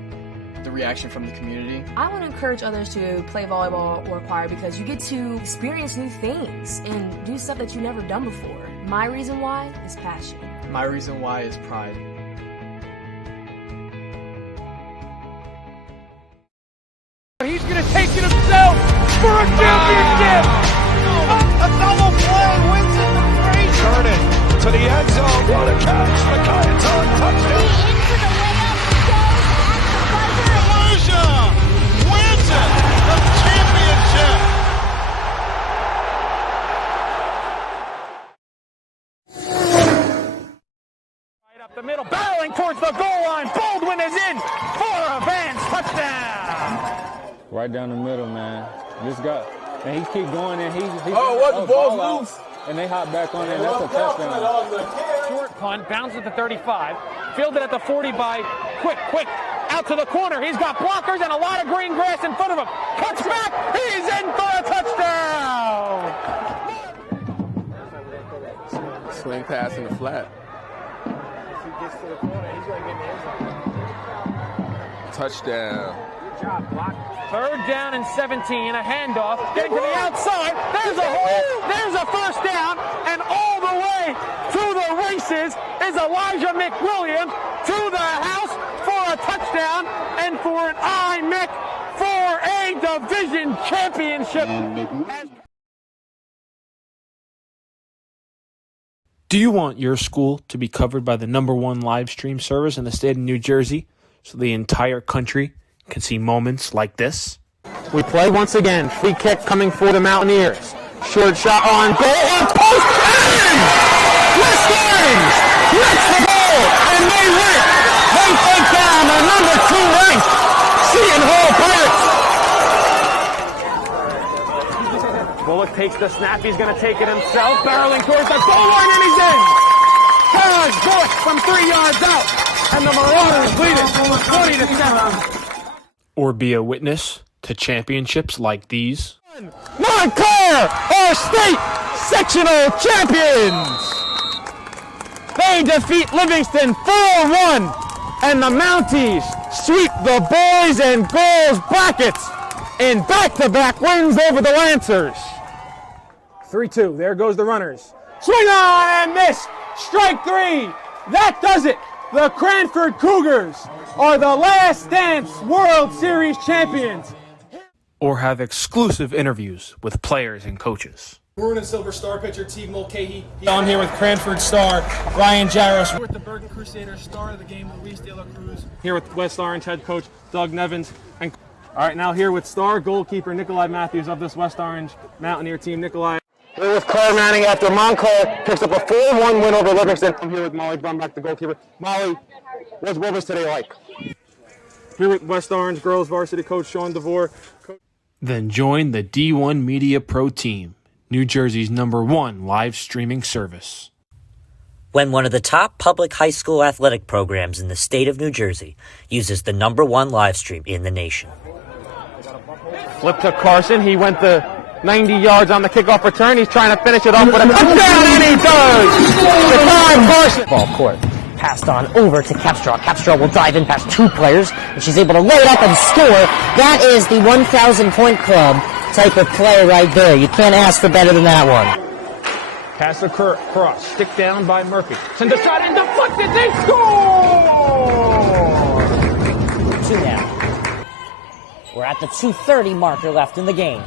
the reaction from the community. I want to encourage others to play volleyball or choir because you get to experience new things and do stuff that you've never done before. My reason why is passion. My reason why is pride. He's going to take it himself for a championship! A double play wins it for free. Turn it to the end zone. What a catch. McKay, touchdown. Into the layup, goes at the buzzer. Volusia wins it. The championship. Right up the middle, barreling towards the goal line. Baldwin is in for a Vance touchdown. Right down the middle, man. This guy, and he keep going, and the ball's loose. And they hop back on it, and that's a touchdown. Short punt, bounces at the 35. Fielded at the 40 by Quick, out to the corner. He's got blockers and a lot of green grass in front of him. Cuts back, he's in for a touchdown! Swing pass in the flat. Touchdown. Good job, block. 3rd down and 17, a handoff, getting to the outside. There's a hole, there's a first down, and all the way to the races is Elijah McWilliams to the house for a touchdown and for an IMIC for a division championship. Do you want your school to be covered by the #1 live stream service in the state of New Jersey so the entire country can see moments like this? We play once again. Free kick coming for the Mountaineers. Short shot on goal. And post in! West Orange gets the goal, and they win. They take down the #2 ranked Seton Hall Pirates. Bullock takes the snap. He's going to take it himself. Barreling towards the goal line, and he's in. Carriage Bullock from 3 yards out, and the Marauders lead it 20-7. Or be a witness to championships like these? Montclair are state sectional champions! They defeat Livingston 4-1, and the Mounties sweep the boys and girls brackets in back-to-back wins over the Lancers. 3-2, there goes the runners. Swing on and miss! Strike 3! That does it! The Cranford Cougars are the Last Dance World Series champions. Or have exclusive interviews with players and coaches. Maroon and Silver Star pitcher Teague Mulcahy. I'm here with Cranford star Ryan Jaros. We're with the Bergen Crusaders star of the game, Luis De La Cruz. Here with West Orange head coach Doug Nevins. And all right, now here with star goalkeeper Nikolai Matthews of this West Orange Mountaineer team. Nikolai. Here with Claire Manning after Montclair picks up a 4-1 win over Livingston. I'm here with Molly Brumback, the goalkeeper. Molly, what's Wolvers today like? Here with West Orange girls varsity coach Sean DeVore. Then join the D1 Media Pro team, New Jersey's #1 live streaming service. When one of the top public high school athletic programs in the state of New Jersey uses the #1 live stream in the nation. Flip to Carson. He went the 90 yards on the kickoff return. He's trying to finish it off with a touchdown, and he does! Define Carson. Ball court. Passed on over to Capstraw. Capstraw will dive in past 2 players, and she's able to load up and score. That is the 1,000-point club type of play right there. You can't ask for better than that one. Pass across. Stick down by Murphy. Send a shot and deflected. They score! 2 now. We're at the 2:30 marker left in the game.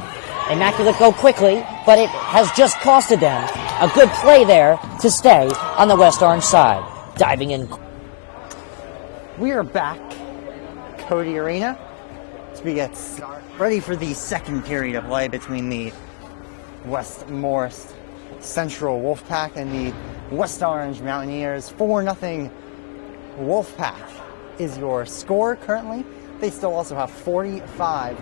Immaculate go quickly, but it has just costed them a good play there to stay on the West Orange side. Diving in. We are back, Cody Arena, as we get ready for the second period of play between the West Morris Central Wolfpack and the West Orange Mountaineers. 4-0 Wolfpack is your score currently. They still also have 45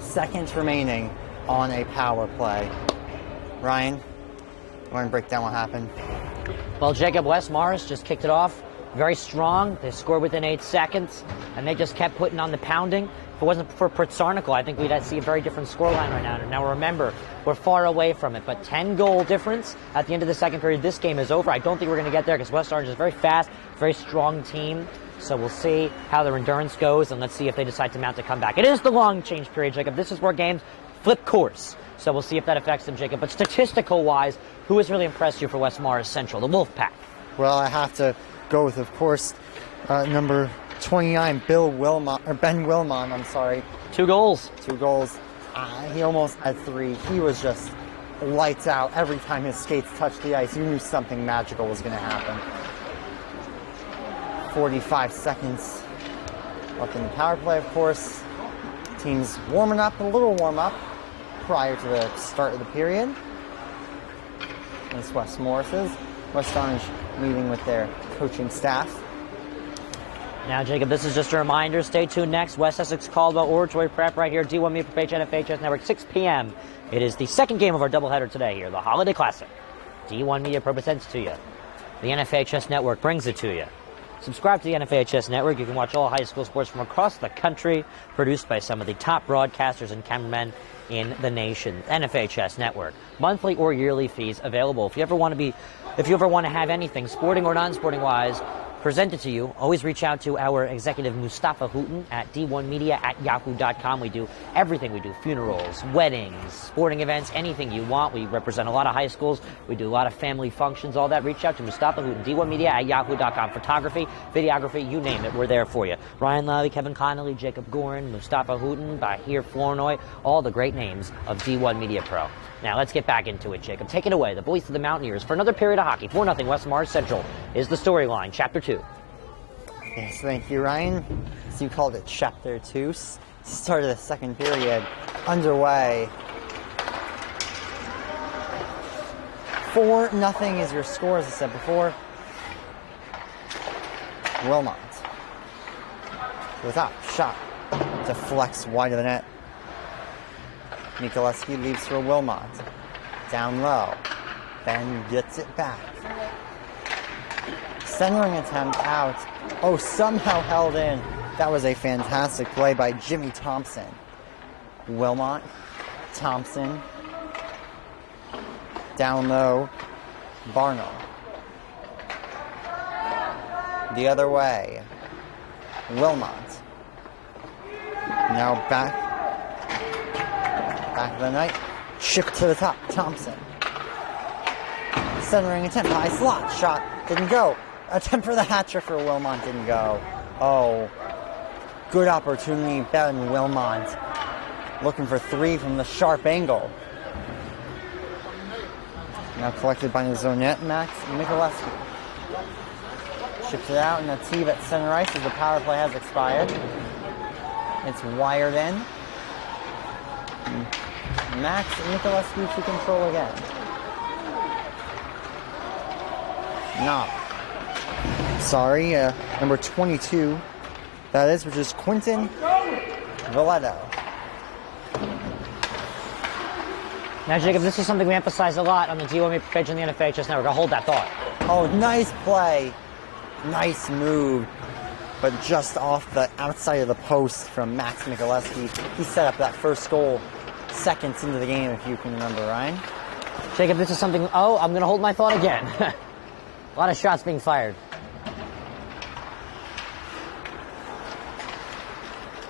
seconds remaining on a power play. Ryan, you want to break down what happened? Well, Jacob West Morris just kicked it off very strong. They scored within 8 seconds, and they just kept putting on the pounding. If it wasn't for Pritz-Arnikel, I think we'd see a very different scoreline right now. Now remember, we're far away from it, but 10-goal difference at the end of the second period. This game is over. I don't think we're going to get there because West Orange is a very fast, very strong team. So we'll see how their endurance goes, and let's see if they decide to mount a comeback. It is the long change period, Jacob. This is where games flip course. So we'll see if that affects them, Jacob. But statistical-wise, who has really impressed you for West Morris Central? The Wolfpack. Well, I have to go with, of course, number 29, Ben Wilmot, I'm sorry. 2 goals. 2 goals. He almost had 3. He was just lights out every time his skates touched the ice. You knew something magical was going to happen. 45 seconds left in the power play, of course. Team's warming up, a little warm up prior to the start of the period. This West Morris's. West Orange meeting with their coaching staff. Now, Jacob, this is just a reminder. Stay tuned next. West Essex Caldwell Oratory Prep right here. D1 Media Page, NFHS Network, 6 p.m. It is the second game of our doubleheader today here, the Holiday Classic. D1 Media presents to you. The NFHS Network brings it to you. Subscribe to the NFHS Network. You can watch all high school sports from across the country, produced by some of the top broadcasters and cameramen in the nation. NFHS Network. Monthly or yearly fees available. If you ever want to have anything, sporting or non-sporting wise, presented to you, always reach out to our executive Mustafa Houghton at d1media@yahoo.com. We do everything. We do funerals, weddings, sporting events, anything you want. We represent a lot of high schools. We do a lot of family functions, all that. Reach out to Mustafa Houghton, d1media@yahoo.com. Photography, videography, you name it, we're there for you. Ryan Lowry, Kevin Connolly, Jacob Gorin, Mustafa Houghton, Bahir Flournoy, all the great names of D1 Media Pro. Now, let's get back into it, Jacob. Take it away, the voice of the Mountaineers, for another period of hockey. 4-0 West Morris Central is the storyline. Chapter 2. Yes, thank you, Ryan. So you called it Chapter 2. Start of the second period underway. 4-0 is your score, as I said before. Wilmot. To the top. Shot. Deflects wide of the net. Mikoleski leaves for Wilmot. Down low. Then gets it back. Centering attempt out. Oh, somehow held in. That was a fantastic play by Jimmy Thompson. Wilmot. Thompson. Down low. Barnell. The other way. Wilmot. Now back of the net. Shift to the top. Thompson. Centering attempt. High slot. Shot. Didn't go. Attempt for the hat trick for Wilmot. Didn't go. Oh. Good opportunity. Ben Wilmot. Looking for 3 from the sharp angle. Now collected by the Zonette. Max Mikoleski. Ships it out. Nativ at center ice as the power play has expired. It's wired in. Max Mikoleski to control again. No. Sorry, number 22. That is, which is Quentin Valletto. Now, Jacob, this is something we emphasize a lot on the D1 page on the NFHS Network. I'll hold that thought. Oh, nice play. Nice move. But just off the outside of the post from Max Mikoleski. He set up that first goal seconds into the game, if you can remember, Ryan. Jacob, this is something... Oh, I'm going to hold my thought again. A lot of shots being fired.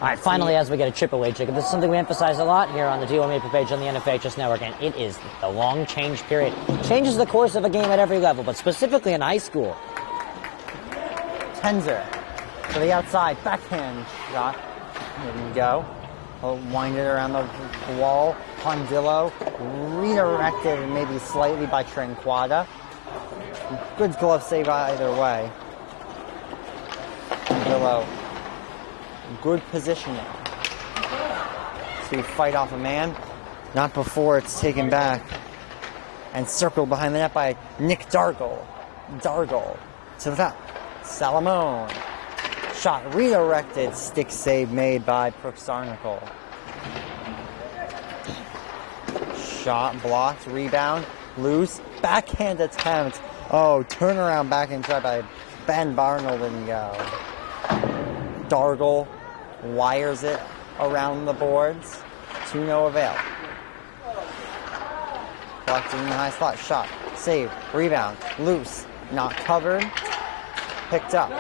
All right, finally, as we get a chip away, Jacob, this is something we emphasize a lot here on the D1 page on the NFHS Network, and it is the long change period. Changes the course of a game at every level, but specifically in high school. Tenzer to the outside, backhand shot. There we go. He'll wind it around the wall. Pondillo redirected maybe slightly by Trinquada. Good glove save either way. Pondillo. Good positioning. So you fight off a man. Not before it's taken back. And circled behind the net by Nick Dargle. Dargle to the top. Salamone. Shot redirected. Stick save made by Pritz-Arnikel. Shot blocked. Rebound. Loose. Backhand attempt. Oh, turnaround backhand try by Ben Barnell didn't go. Dargle wires it around the boards to no avail. Collected in the high slot. Shot. Save. Rebound. Loose. Not covered. Picked up.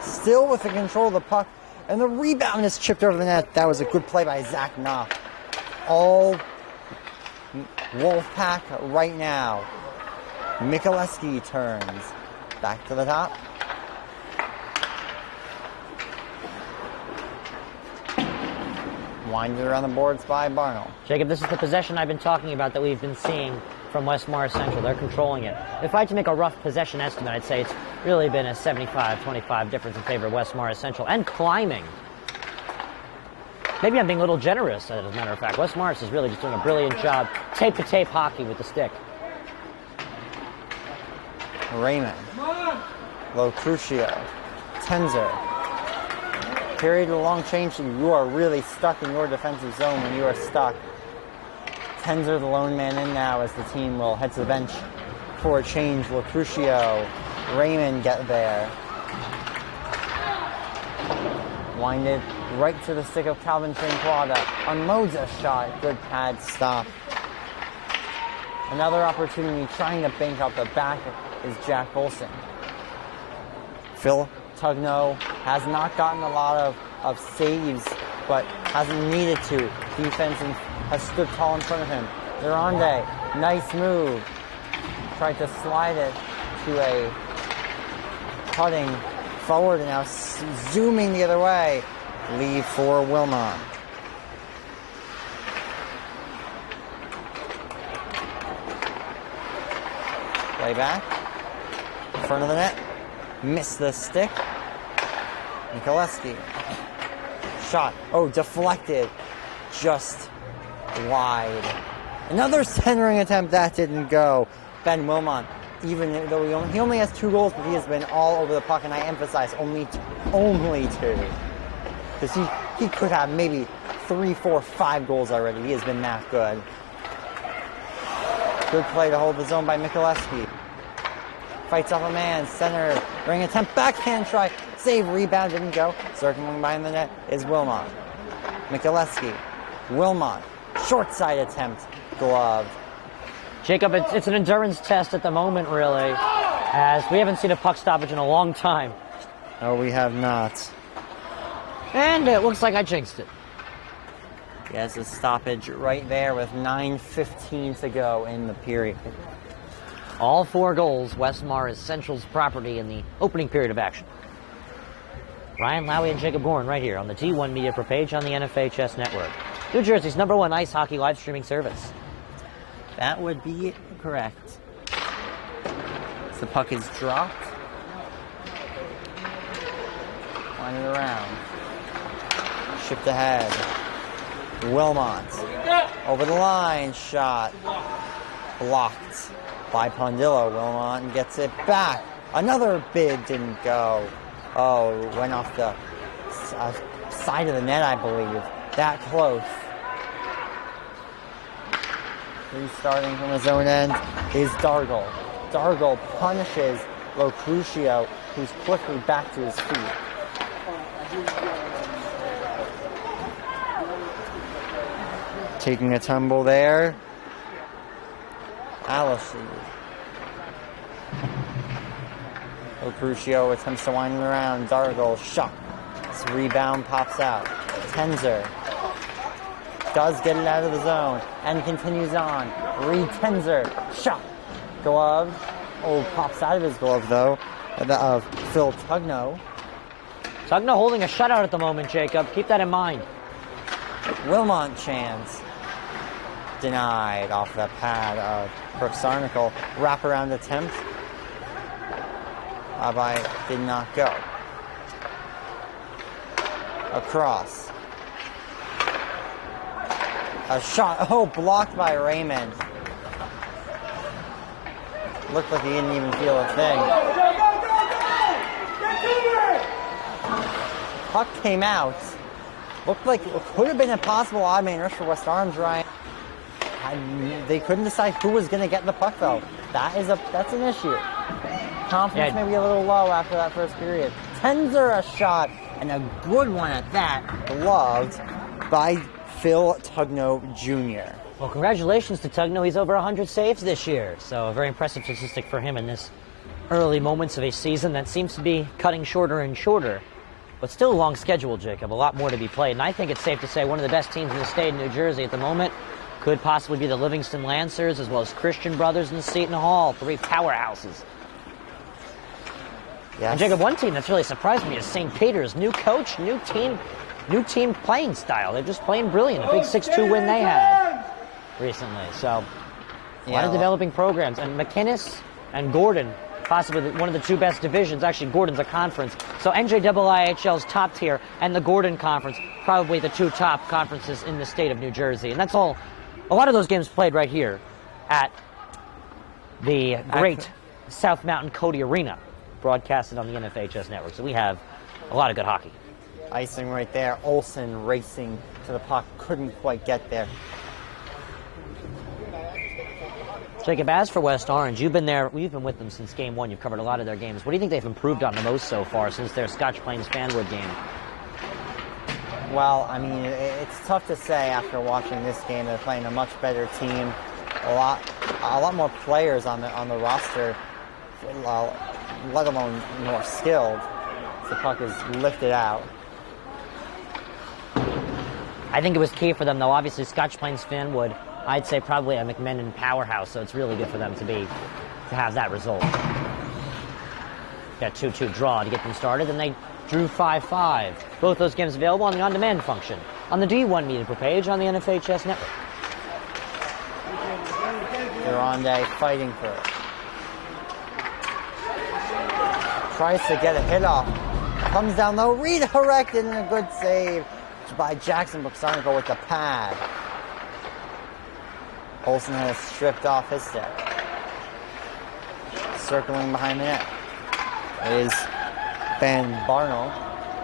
Still with the control of the puck. And the rebound is chipped over the net. That was a good play by Zach Knopf. All Wolfpack right now. Mikuleski turns. Back to the top. Winded around the boards by Barnell. Jacob, this is the possession I've been talking about that we've been seeing from West Morris Central. They're controlling it. If I had to make a rough possession estimate, I'd say it's really been a 75-25 difference in favor of West Morris Central, and climbing. Maybe I'm being a little generous, as a matter of fact. West Morris is really just doing a brilliant job. Tape-to-tape hockey with the stick. Raymond. Low Crucio. Tenzer. Carried a long change. You are really stuck in your defensive zone when you are stuck. Tenzer, the lone man in now, as the team will head to the bench for a change. Low Crucio. Raymond get there. Winded right to the stick of Calvin Trinquada. Unloads a shot. Good pad stop. Another opportunity trying to bank out the back is Jack Olson. Phil Tugno has not gotten a lot of saves, but hasn't needed to. Defense has stood tall in front of him. Durande, nice move. Tried to slide it to a cutting forward and now zooming the other way. Leave for Wilmot. Play back. In front of the net. Missed the stick. Mikuleski. Shot. Oh, deflected. Just wide. Another centering attempt. That didn't go. Ben Wilmot, even though he only has 2 goals, but he has been all over the puck, and I emphasize only 2. Because he could have maybe 3, 4, 5 goals already. He has been that good. Good play to hold the zone by Mikuleski. Fights off a man, center, ring attempt, backhand try, save, rebound, didn't go. Circling behind the net is Wilmot. Mikuleski, Wilmot, short side attempt, glove. Jacob, it's an endurance test at the moment, really, as we haven't seen a puck stoppage in a long time. No, we have not. And it looks like I jinxed it. Yes, a stoppage right there with 9:15 to go in the period. All 4 goals, West Morris Central's property in the opening period of action. Ryan Lowy and Jacob Gorn right here on the T1 Media Pro page on the NFHS Network. New Jersey's #1 ice hockey live streaming service. That would be correct. The puck is dropped. Wind it around. Shipped ahead. Wilmot. Over the line. Shot. Blocked by Pondillo. Wilmot gets it back. Another bid didn't go. Oh, went off the side of the net, I believe. That close. Restarting from his own end is Dargle. Dargle punishes Low Crucio, who's quickly back to his feet. Taking a tumble there. Allison. Low Crucio attempts to wind him around. Dargle shot. This rebound pops out. Tenzer does get it out of the zone and continues on. Reed Tenzer shot. Glove. Oh, pops out of his glove though. Of Phil Tugno. Tugno holding a shutout at the moment, Jacob. Keep that in mind. Wilmot chance. Denied off the pad of Brooks Sarnicle. Wraparound attempt. Abai did not go. Across. A shot. Oh, blocked by Raymond. Looked like he didn't even feel a thing. Puck came out. Looked like it could have been a possible odd man rush for West Orange, Ryan. They couldn't decide who was going to get the puck, though. That's an issue. Confidence maybe a little low after that first period. Tenzer a shot, and a good one at that, gloved by Phil Tugno Jr. Well, congratulations to Tugno. He's over 100 saves this year, so a very impressive statistic for him in this early moments of a season that seems to be cutting shorter and shorter. But still a long schedule, Jacob. A lot more to be played. And I think it's safe to say one of the best teams in the state of New Jersey at the moment could possibly be the Livingston Lancers, as well as Christian Brothers and the Seton Hall. 3 powerhouses. Yes. And Jacob, one team that's really surprised me is St. Peter's. New coach, new team playing style. They're just playing brilliant. A big 6-2 win they had recently. So a lot of developing programs. And McInnes and Gordon, possibly one of the 2 best divisions. Actually, Gordon's a conference. So NJIIHL's top tier and the Gordon Conference, probably the 2 top conferences in the state of New Jersey. And that's all. A lot of those games played right here at the great South Mountain Cody Arena, broadcasted on the NFHS network. So we have a lot of good hockey. Icing right there. Olson racing to the puck. Couldn't quite get there. Jacob, as for West Orange, you've been there, we've been with them since game 1. You've covered a lot of their games. What do you think they've improved on the most so far since their Scotch Plains Fanwood game? Well, I mean, it's tough to say after watching this game. They're playing a much better team. A lot more players on the roster, let alone more skilled. The puck is lifted out. I think it was key for them, though. Obviously, Scotch Plains Fanwood, I'd say probably a McMennan powerhouse, so it's really good for them to have that result. Got 2-2 draw to get them started, and they drew 5-5. Both those games available on the on-demand function on the D1 Media page on the NFHS network. Durande fighting for it. Tries to get a hit off. Comes down low, redirected, and a good save by Jackson Buxarnico with the pad. Olson has stripped off his stick. Circling behind the net is Ben Barnell.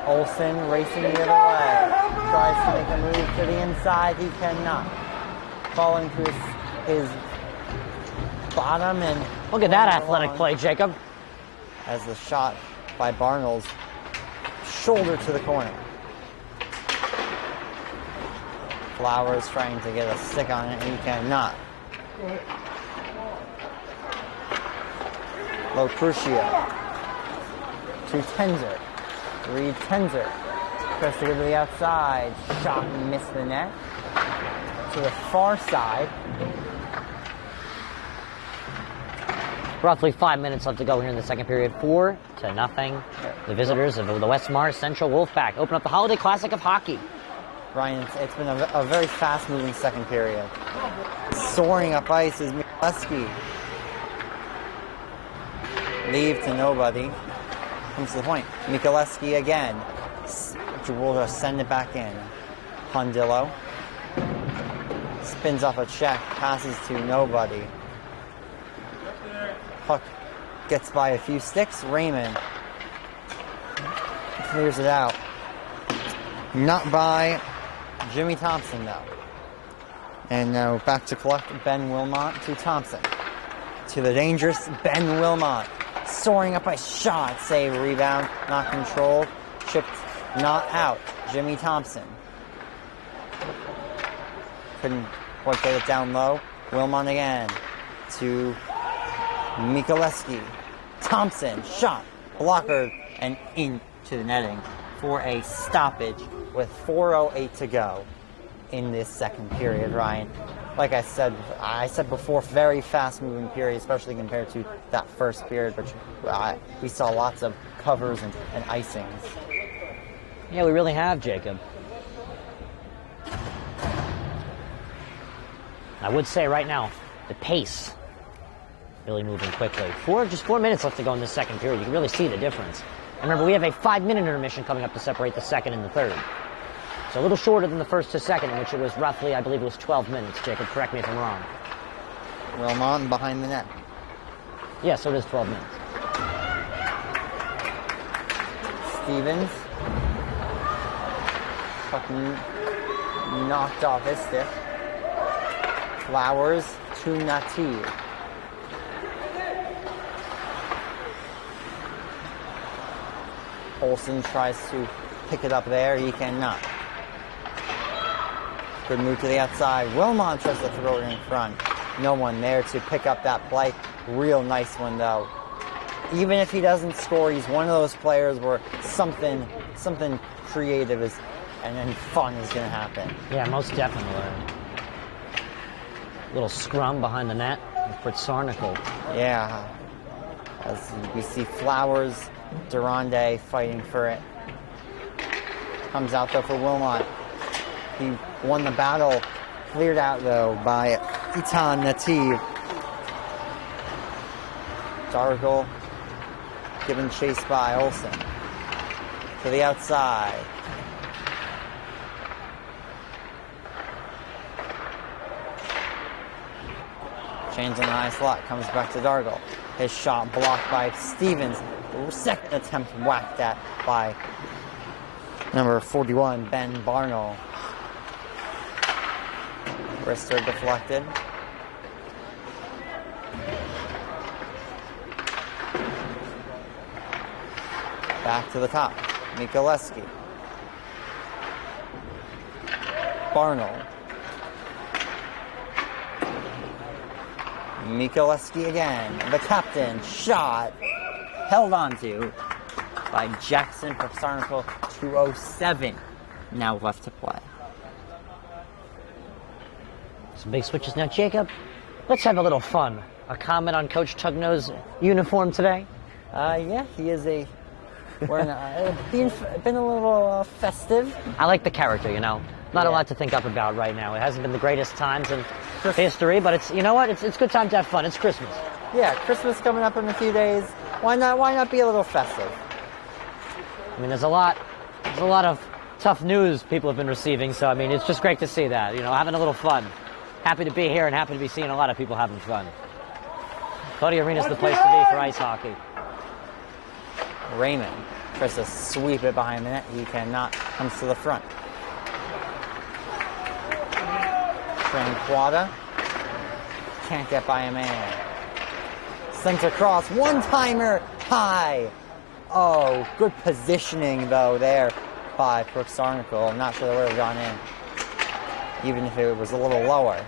Olson racing the other way. Tries to make a move to the inside. He cannot. Falling to his bottom, and look at that athletic play, Jacob. As the shot by Barnell's shoulder to the corner. Flowers trying to get a stick on it, and he cannot. Low Crucio to Tenzer. Reed Tenzer. Press to go to the outside. Shot and missed the net. To the far side. Roughly 5 minutes left to go here in the second period. 4-0. The visitors of the West Mars Central Wolfpack open up the Holiday Classic of Hockey. Ryan, it's been a very fast-moving second period. Soaring up ice is Mikuleski. Leave to nobody. Comes to the point. Mikuleski again. Will just send it back in. Pondillo. Spins off a check. Passes to nobody. Puck gets by a few sticks. Raymond clears it out. Not by Jimmy Thompson, though. And now back to collect Ben Wilmot to Thompson. To the dangerous Ben Wilmot. Soaring up a shot. Save, rebound, not controlled. Chipped, not out. Jimmy Thompson. Couldn't quite get it down low. Wilmot again. To Mikuleski. Thompson, shot, blocker, and into the netting for a stoppage with 4:08 to go in this second period, Ryan. Like I said before, very fast-moving period, especially compared to that first period, which we saw lots of covers and icings. Yeah, we really have, Jacob. I would say right now, the pace really moving quickly. Just 4 minutes left to go in this second period. You can really see the difference. And remember, we have a 5-minute intermission coming up to separate the second and the third. So a little shorter than the first to second, in which it was roughly, I believe it was 12 minutes. Jacob, correct me if I'm wrong. Wilmot behind the net. Yeah, so it is 12 minutes. Stevens. Fucking knocked off his stick. Flowers to Nativ. Olson tries to pick it up there. He cannot. Good move to the outside. Wilmot tries to throw it in front. No one there to pick up that play. Real nice one, though. Even if he doesn't score, he's one of those players where something creative is, and then fun is going to happen. Yeah, most definitely. Little scrum behind the net for Sarnicle. Yeah. As we see Flowers, Durande fighting for it. Comes out, though, for Wilmot. He won the battle. Cleared out, though, by Itan Nativ. Dargle given chase by Olson. To the outside. Chains on the high slot. Comes back to Dargle. His shot blocked by Stevens. Second attempt whacked at by number 41, Ben Barnell. Wrister deflected. Back to the top. Mikoleski. Barnell. Mikoleski again. The captain. Shot. Held onto by Jackson for Sarnicle. 2:07 now left to play. Some big switches now. Jacob, let's have a little fun. A comment on Coach Tugnow's uniform today? Yeah, he is been a little festive. I like the character, you know. Not a lot to think up about right now. It hasn't been the greatest times in history, but it's, you know what? It's good time to have fun. It's Christmas. Yeah, Christmas coming up in a few days. Why not be a little festive? I mean, there's a lot of tough news people have been receiving, so I mean, it's just great to see that, you know, having a little fun. Happy to be here and happy to be seeing a lot of people having fun. Cody Arena's the place to be for ice hockey. Raymond tries to sweep it behind the net. He cannot. Comes to the front. Tranquada can't get by a man. Center cross, one-timer high. Oh, good positioning though there by Brooks Sarnicle. I'm not sure that would have gone in, even if it was a little lower.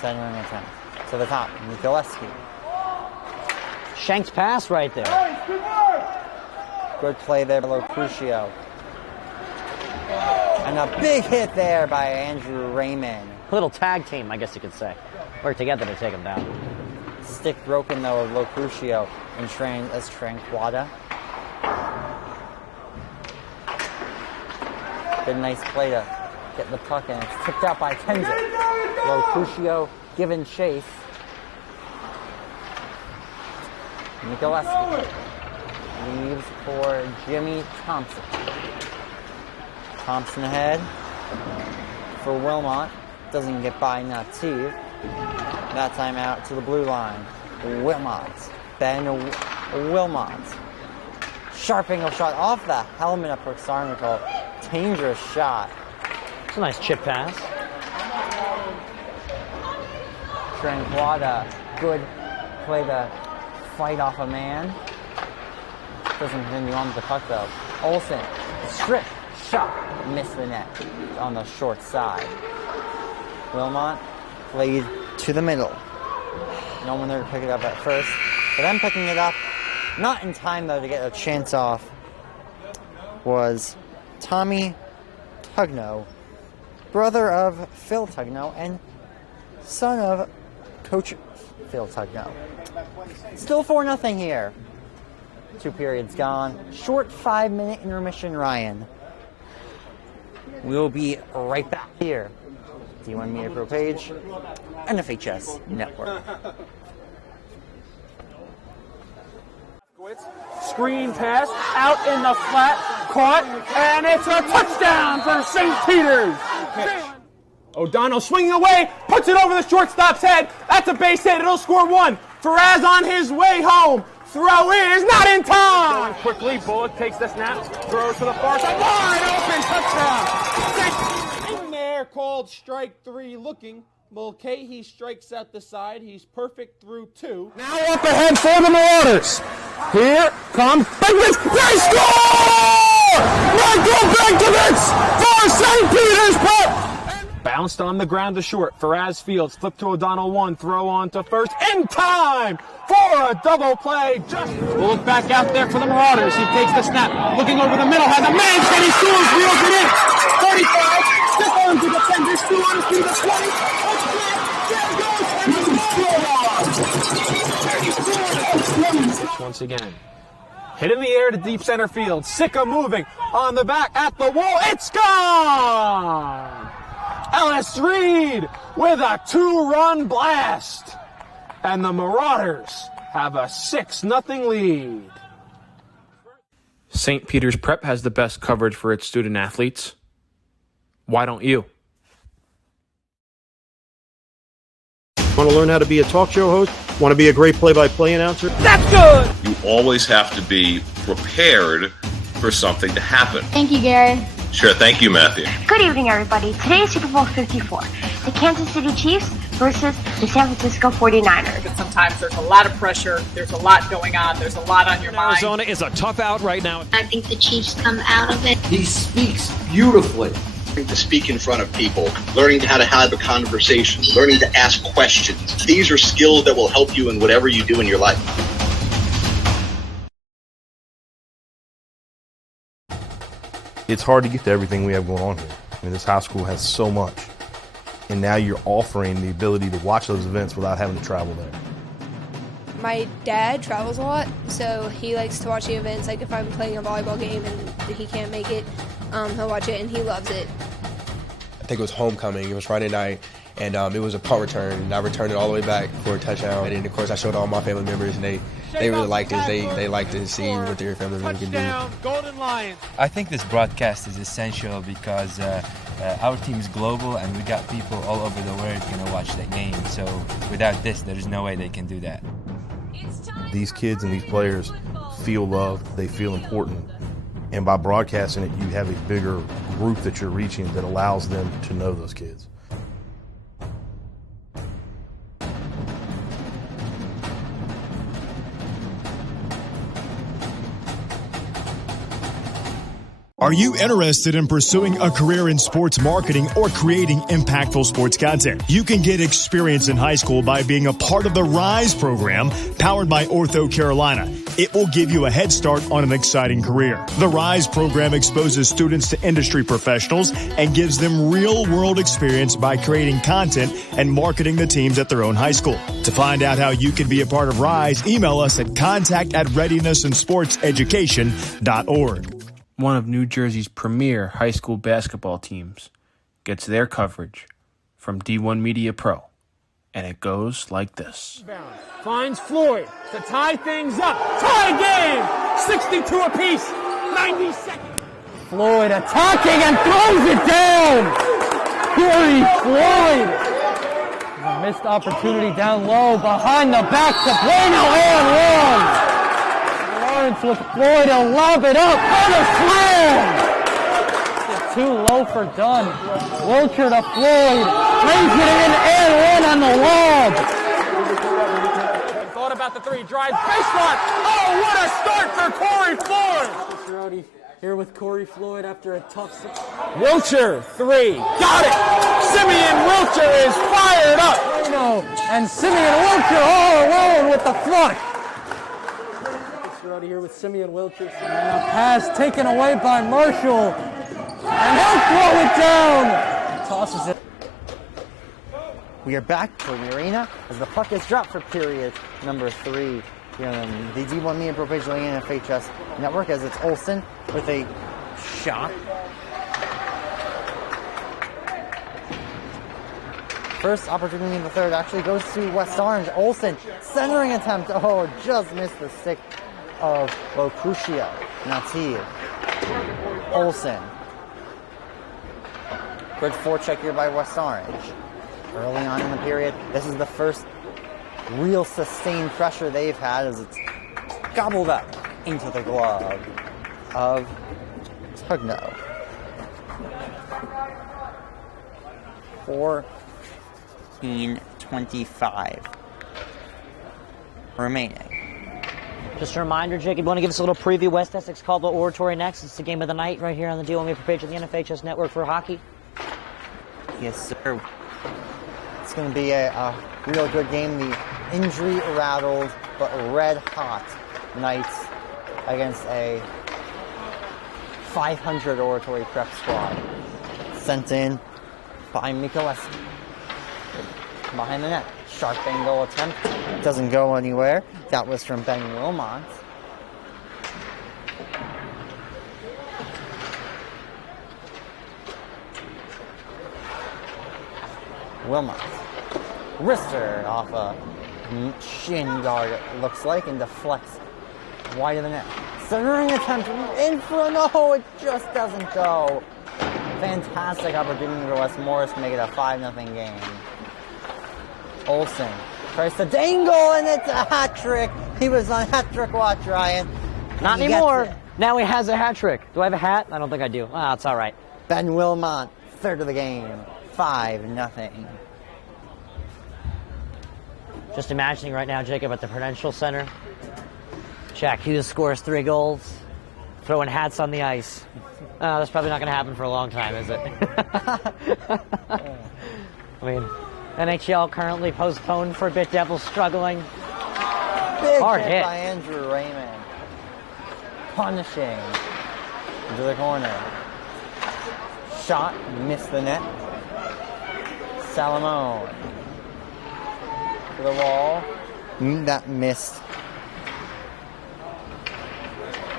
Centering attempt to the top. Mikoleski. Shank's pass right there. Good play there below Crucio. And a big hit there by Andrew Raymond. A little tag team, I guess you could say. Work together to take him down. Stick broken though of Locrucio and Tranquada. Good nice play to get the puck and it's tipped out by Tenzer. Locrucio given chase. Mikoleski leaves for Jimmy Thompson. Thompson ahead for Wilmot. Doesn't get by Nativ. That time out to the blue line. Wilmot. Ben Wilmot. Sharp angle shot off the helmet of Sarnicle. Dangerous shot. It's a nice chip pass. Tranquada. Good play to fight off a man. Doesn't continue on with the puck though. Olson. Strip shot. Missed the net on the short side. Wilmot played to the middle. No one there to pick it up at first. But then picking it up, not in time though to get a chance off, was Tommy Tugnow, brother of Phil Tugnow and son of Coach Phil Tugnow. Still 4-0 here. 2 periods gone. Short 5-minute intermission, Ryan. We'll be right back here. D1 Media Pro page and FHS Network. Screen pass out in the flat, caught, and it's a touchdown for St. Peter's. O'Donnell swinging away, puts it over the shortstop's head. That's a base hit. It'll score 1. Faraz on his way home. Throw in is not in time. Going quickly, Bullock takes the snap, throws to the far side. Wide open touchdown. In there, called strike 3 looking. Mulcahy strikes out the side. He's perfect through 2. Now up ahead for the Marauders. Here comes Bigwitz. They score! Michael Bigwitz for St. Peter's Prep. Bounced on the ground to short. Faraz Fields flipped to O'Donnell, one throw on to first in time for a double play. We'll look back out there for the Marauders. He takes the snap, looking over the middle, has a man, and he scores, reels it in. 35, stick on to defenders, 2 on to the 20. Once again. Hit in the air to deep center field. Sicka moving on the back at the wall. It's gone! Ellis Reed with a 2-run blast. And the Marauders have a 6-0 lead. St. Peter's Prep has the best coverage for its student athletes. Why don't you? Want to learn how to be a talk show host? Want to be a great play-by-play announcer? That's good! You always have to be prepared for something to happen. Thank you, Gary. Sure, thank you, Matthew. Good evening, everybody. Today is Super Bowl 54. The Kansas City Chiefs versus the San Francisco 49ers. But sometimes there's a lot of pressure. There's a lot going on. There's a lot on your mind. Arizona is a tough out right now. I think the Chiefs come out of it. He speaks beautifully. To speak in front of people, learning how to have a conversation, learning to ask questions. These are skills that will help you in whatever you do in your life. It's hard to get to everything we have going on here. I mean, this high school has so much. And now you're offering the ability to watch those events without having to travel there. My dad travels a lot, so he likes to watch the events. Like if I'm playing a volleyball game and he can't make it, he'll watch it and he loves it. I think it was homecoming. It was Friday night, and it was a punt return. And I returned it all the way back for a touchdown. And of course, I showed all my family members, and they really liked it. They like to see what their family members can do. Golden Lions. I think this broadcast is essential because our team is global and we got people all over the world going to watch the game. So without this, there's no way they can do that. These kids and these players feel loved. They feel important. And by broadcasting it, you have a bigger group that you're reaching that allows them to know those kids. Are you interested in pursuing a career in sports marketing or creating impactful sports content? You can get experience in high school by being a part of the RISE program powered by Ortho Carolina. It will give you a head start on an exciting career. The RISE program exposes students to industry professionals and gives them real-world experience by creating content and marketing the teams at their own high school. To find out how you can be a part of RISE, email us at contact@readinessandsportseducation.org. One of New Jersey's premier high school basketball teams gets their coverage from D1 Media Pro, and it goes like this. Finds Floyd to tie things up. Tie game! 62 apiece. 90 seconds. Floyd attacking and throws it down. Corey Floyd. A missed opportunity down low behind the back to Bueno and one. Lawrence with Floyd to lob it up for the slam. Too low for Dunn. Wilcher to Floyd. Lays it in and one on the lob. Thought about the three. Drives baseline. Oh, what a start for Corey Floyd. Here with Corey Floyd after a tough Wilcher, three. Got it. Simeon Wilcher is fired up. And Simeon Wilcher all alone with the flush. Here with Simeon Wilcher. And a pass taken away by Marshall. And he'll throw it down. Tosses it. We are back for the arena as the puck is dropped for period number 3 here on the D1 Media Pro page of the NFHS network as it's Olson with a shot. First opportunity in the third actually goes to West Orange. Olson, centering attempt. Oh, just missed the stick of Locucio. Nativ. Olson. Good forecheck here by West Orange. Early on in the period, this is the first real sustained pressure they've had as it's gobbled up into the glove of Tugno. 14:25 remaining. Just a reminder, Jake, you want to give us a little preview? West Essex Caldwell Oratory next. It's the game of the night right here on the D1 page of the NFHS Network for hockey. Yes, sir. It's going to be a real good game. The injury-rattled but red-hot Knights against a 500 Oratory prep squad. Sent in by Mikoleski. Behind the net. Sharp angle attempt. Doesn't go anywhere. That was from Ben Wilmot. Wilmot. Wrister off a shin guard, it looks like, and deflects wide of the net. Centering attempt in front. Oh, it just doesn't go. Fantastic opportunity for West Morris to make it a 5-0 game. Olson tries to dangle, and it's a hat trick. He was on hat trick watch, Ryan. Not anymore. Now he has a hat trick. Do I have a hat? I don't think I do. Ah, it's all right. Ben Wilmot, third of the game. 5-0. Just imagining right now, Jacob, at the Prudential Center. Jack Hughes scores 3 goals. Throwing hats on the ice. That's probably not going to happen for a long time, is it? I mean, NHL currently postponed for a bit. Devils struggling. Big Hard hit hit by Andrew Raymond. Punishing. Into the corner. Shot. Missed the net. Salamone. To the wall. That missed.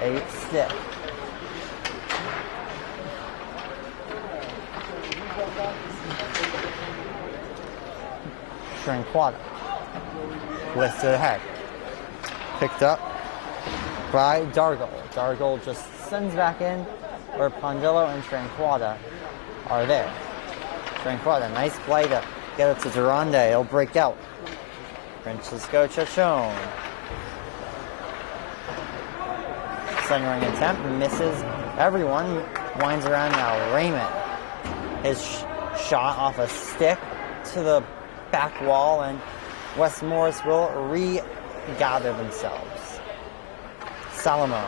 A stick. Tranquada. Lifted ahead. Picked up by Dargle. Dargle just sends back in where Pondillo and Tranquada are there. Tranquada, nice play to get it to Durande. He'll break out. Francisco Chachon. Centering attempt, misses everyone. Winds around now. Raymond. His shot off a stick to the back wall, and West Morris will regather themselves. Salomon.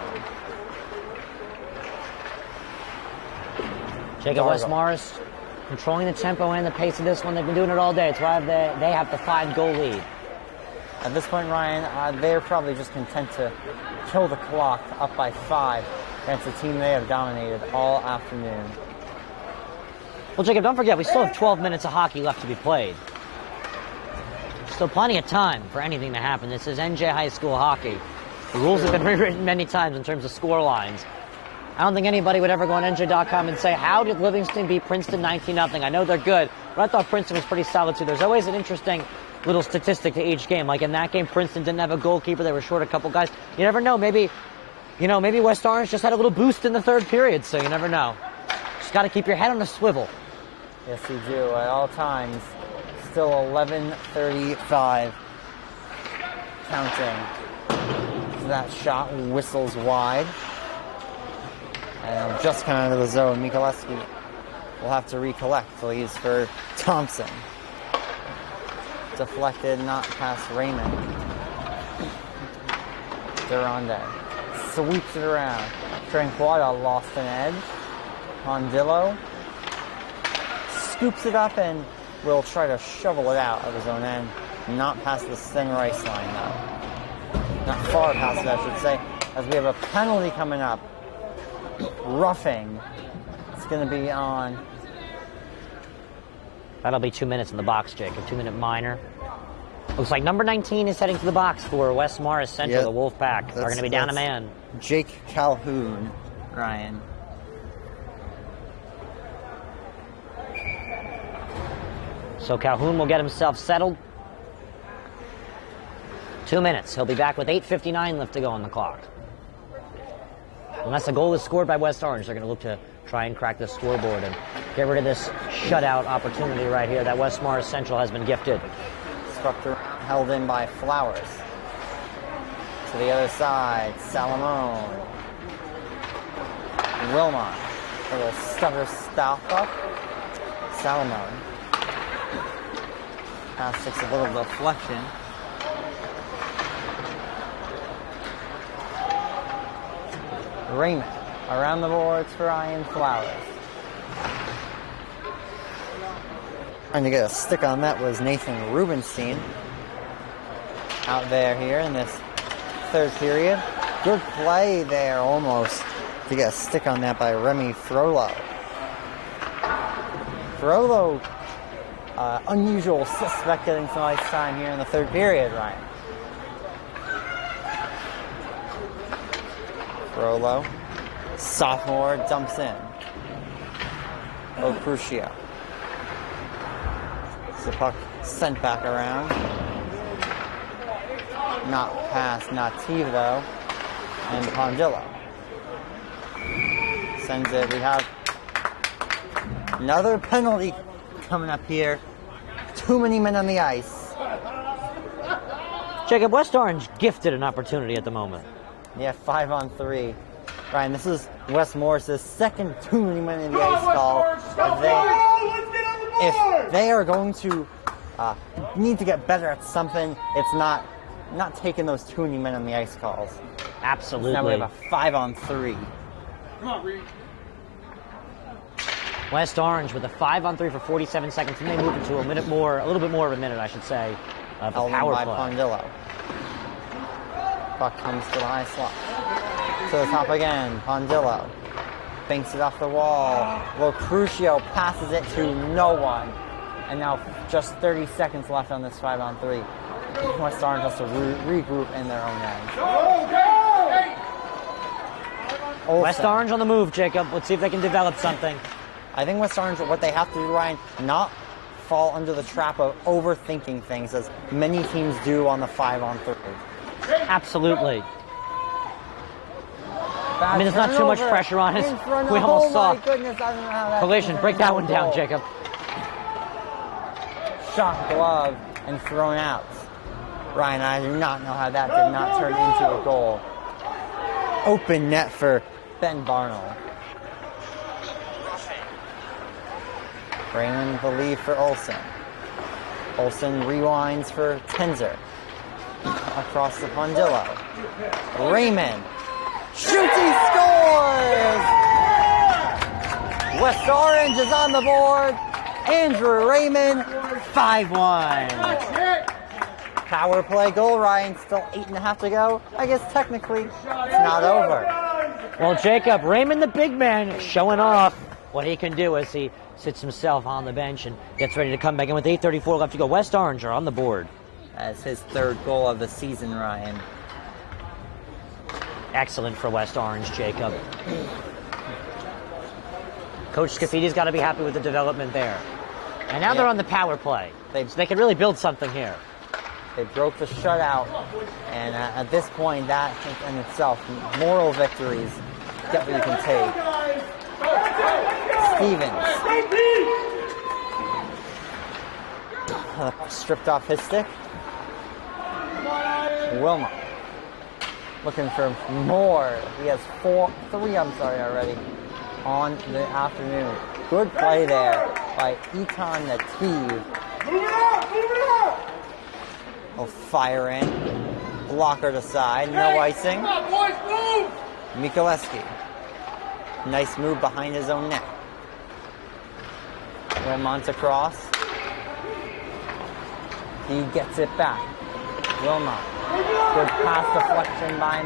Jacob, West Morris controlling the tempo and the pace of this one. They've been doing it all day. It's why they have the 5-goal lead. At this point, Ryan, they're probably just content to kill the clock up by 5 against a team they have dominated all afternoon. Well, Jacob, don't forget, we still have 12 minutes of hockey left to be played. Still plenty of time for anything to happen. This is NJ High School hockey. The rules have been rewritten many times in terms of score lines. I don't think anybody would ever go on NJ.com and say, how did Livingston beat Princeton 19-0? I know they're good, but I thought Princeton was pretty solid too. There's always an interesting little statistic to each game. Like in that game, Princeton didn't have a goalkeeper. They were short a couple guys. You never know. Maybe West Orange just had a little boost in the third period, so you never know. Just got to keep your head on a swivel. Yes, you do at all times. Still 11:35 counting. That shot whistles wide. And just come out of the zone. Mikoleski will have to recollect. Leaves for Thompson. Deflected, not past Raymond. Durande sweeps it around. Tranquada lost an edge. Pondillo scoops it up and will try to shovel it out of his own end. Not past the center ice line, though. Not far past it, I should say, as we have a penalty coming up. Roughing. It's going to be on. That'll be 2 minutes in the box, Jake. A 2-minute minor. Looks like number 19 is heading to the box for West Morris Central. The Wolfpack are going to be down a man. Jake Calhoun, Ryan. So Calhoun will get himself settled. 2 minutes. He'll be back with 8:59 left to go on the clock. Unless a goal is scored by West Orange, they're going to look to try and crack the scoreboard and get rid of this shutout opportunity right here that West Morris Central has been gifted. Structure held in by Flowers. To the other side, Salamone. Wilmot. A little stutter stop up. Salamone. Pass takes a little deflection. Raymond around the boards for Ryan Flowers. Trying to get a stick on that was Nathan Rubenstein. Out there here in this third period. Good play there almost to get a stick on that by Remy Frollo. Frollo, unusual suspect getting some ice time here in the third period, Ryan. Frollo, sophomore, dumps in. Crucio. The puck sent back around. Not past Nativ though. And Pondillo sends it. We have another penalty coming up here. Too many men on the ice. Jacob, West Orange gifted an opportunity at the moment. Yeah, 5-on-3. Ryan, this is West Morris's second too many men in the ice call. If they are going to need to get better at something, it's not taking those too many men on the ice calls. Absolutely. Now we have a 5-on-3. Come on, Reed. West Orange with a 5-on-3 for 47 seconds, and they move into a little bit more of a minute, I should say, of the power play. Pondillo. Puck comes to the high slot. To the top again, Pondillo. Banks it off the wall. Crucio passes it to no one. And now just 30 seconds left on this 5-on-3. West Orange has to regroup in their own end. West Orange on the move, Jacob. Let's see if they can develop something. I think West Orange, what they have to do, Ryan, not fall under the trap of overthinking things, as many teams do on the 5-on-3. Absolutely. I mean, there's not too much pressure on it. We almost saw. Collision, break that one down, Jacob. Shot glove and thrown out. Ryan, I do not know how that did not turn into a goal. Open net for Ben Barnell. Raymond the lead for Olson. Olson rewinds for Tenzer. Across the Pondillo. Raymond shoots, he scores! West Orange is on the board. Andrew Raymond, 5-1. Power play goal, Ryan. Still 8.5 to go. I guess technically it's not over. Well, Jacob, Raymond the big man showing off what he can do as he sits himself on the bench and gets ready to come back in with 8:34 left to go. West Orange are on the board. That's his third goal of the season, Ryan. Excellent for West Orange, Jacob. Coach Scaffidi's got to be happy with the development there. And now they're on the power play. So they can really build something here. They broke the shutout, and at this point, that in itself, moral victories, get what you can take. Stevens. Stripped off his stick. Wilmot. Looking for more. He has three already on the afternoon. Good play there by Eton Nativ. He'll fire in. Blocker to side. No icing. Mikuleski. Nice move behind his own net. Wilmot across. He gets it back. Wilmot. Good pass deflection by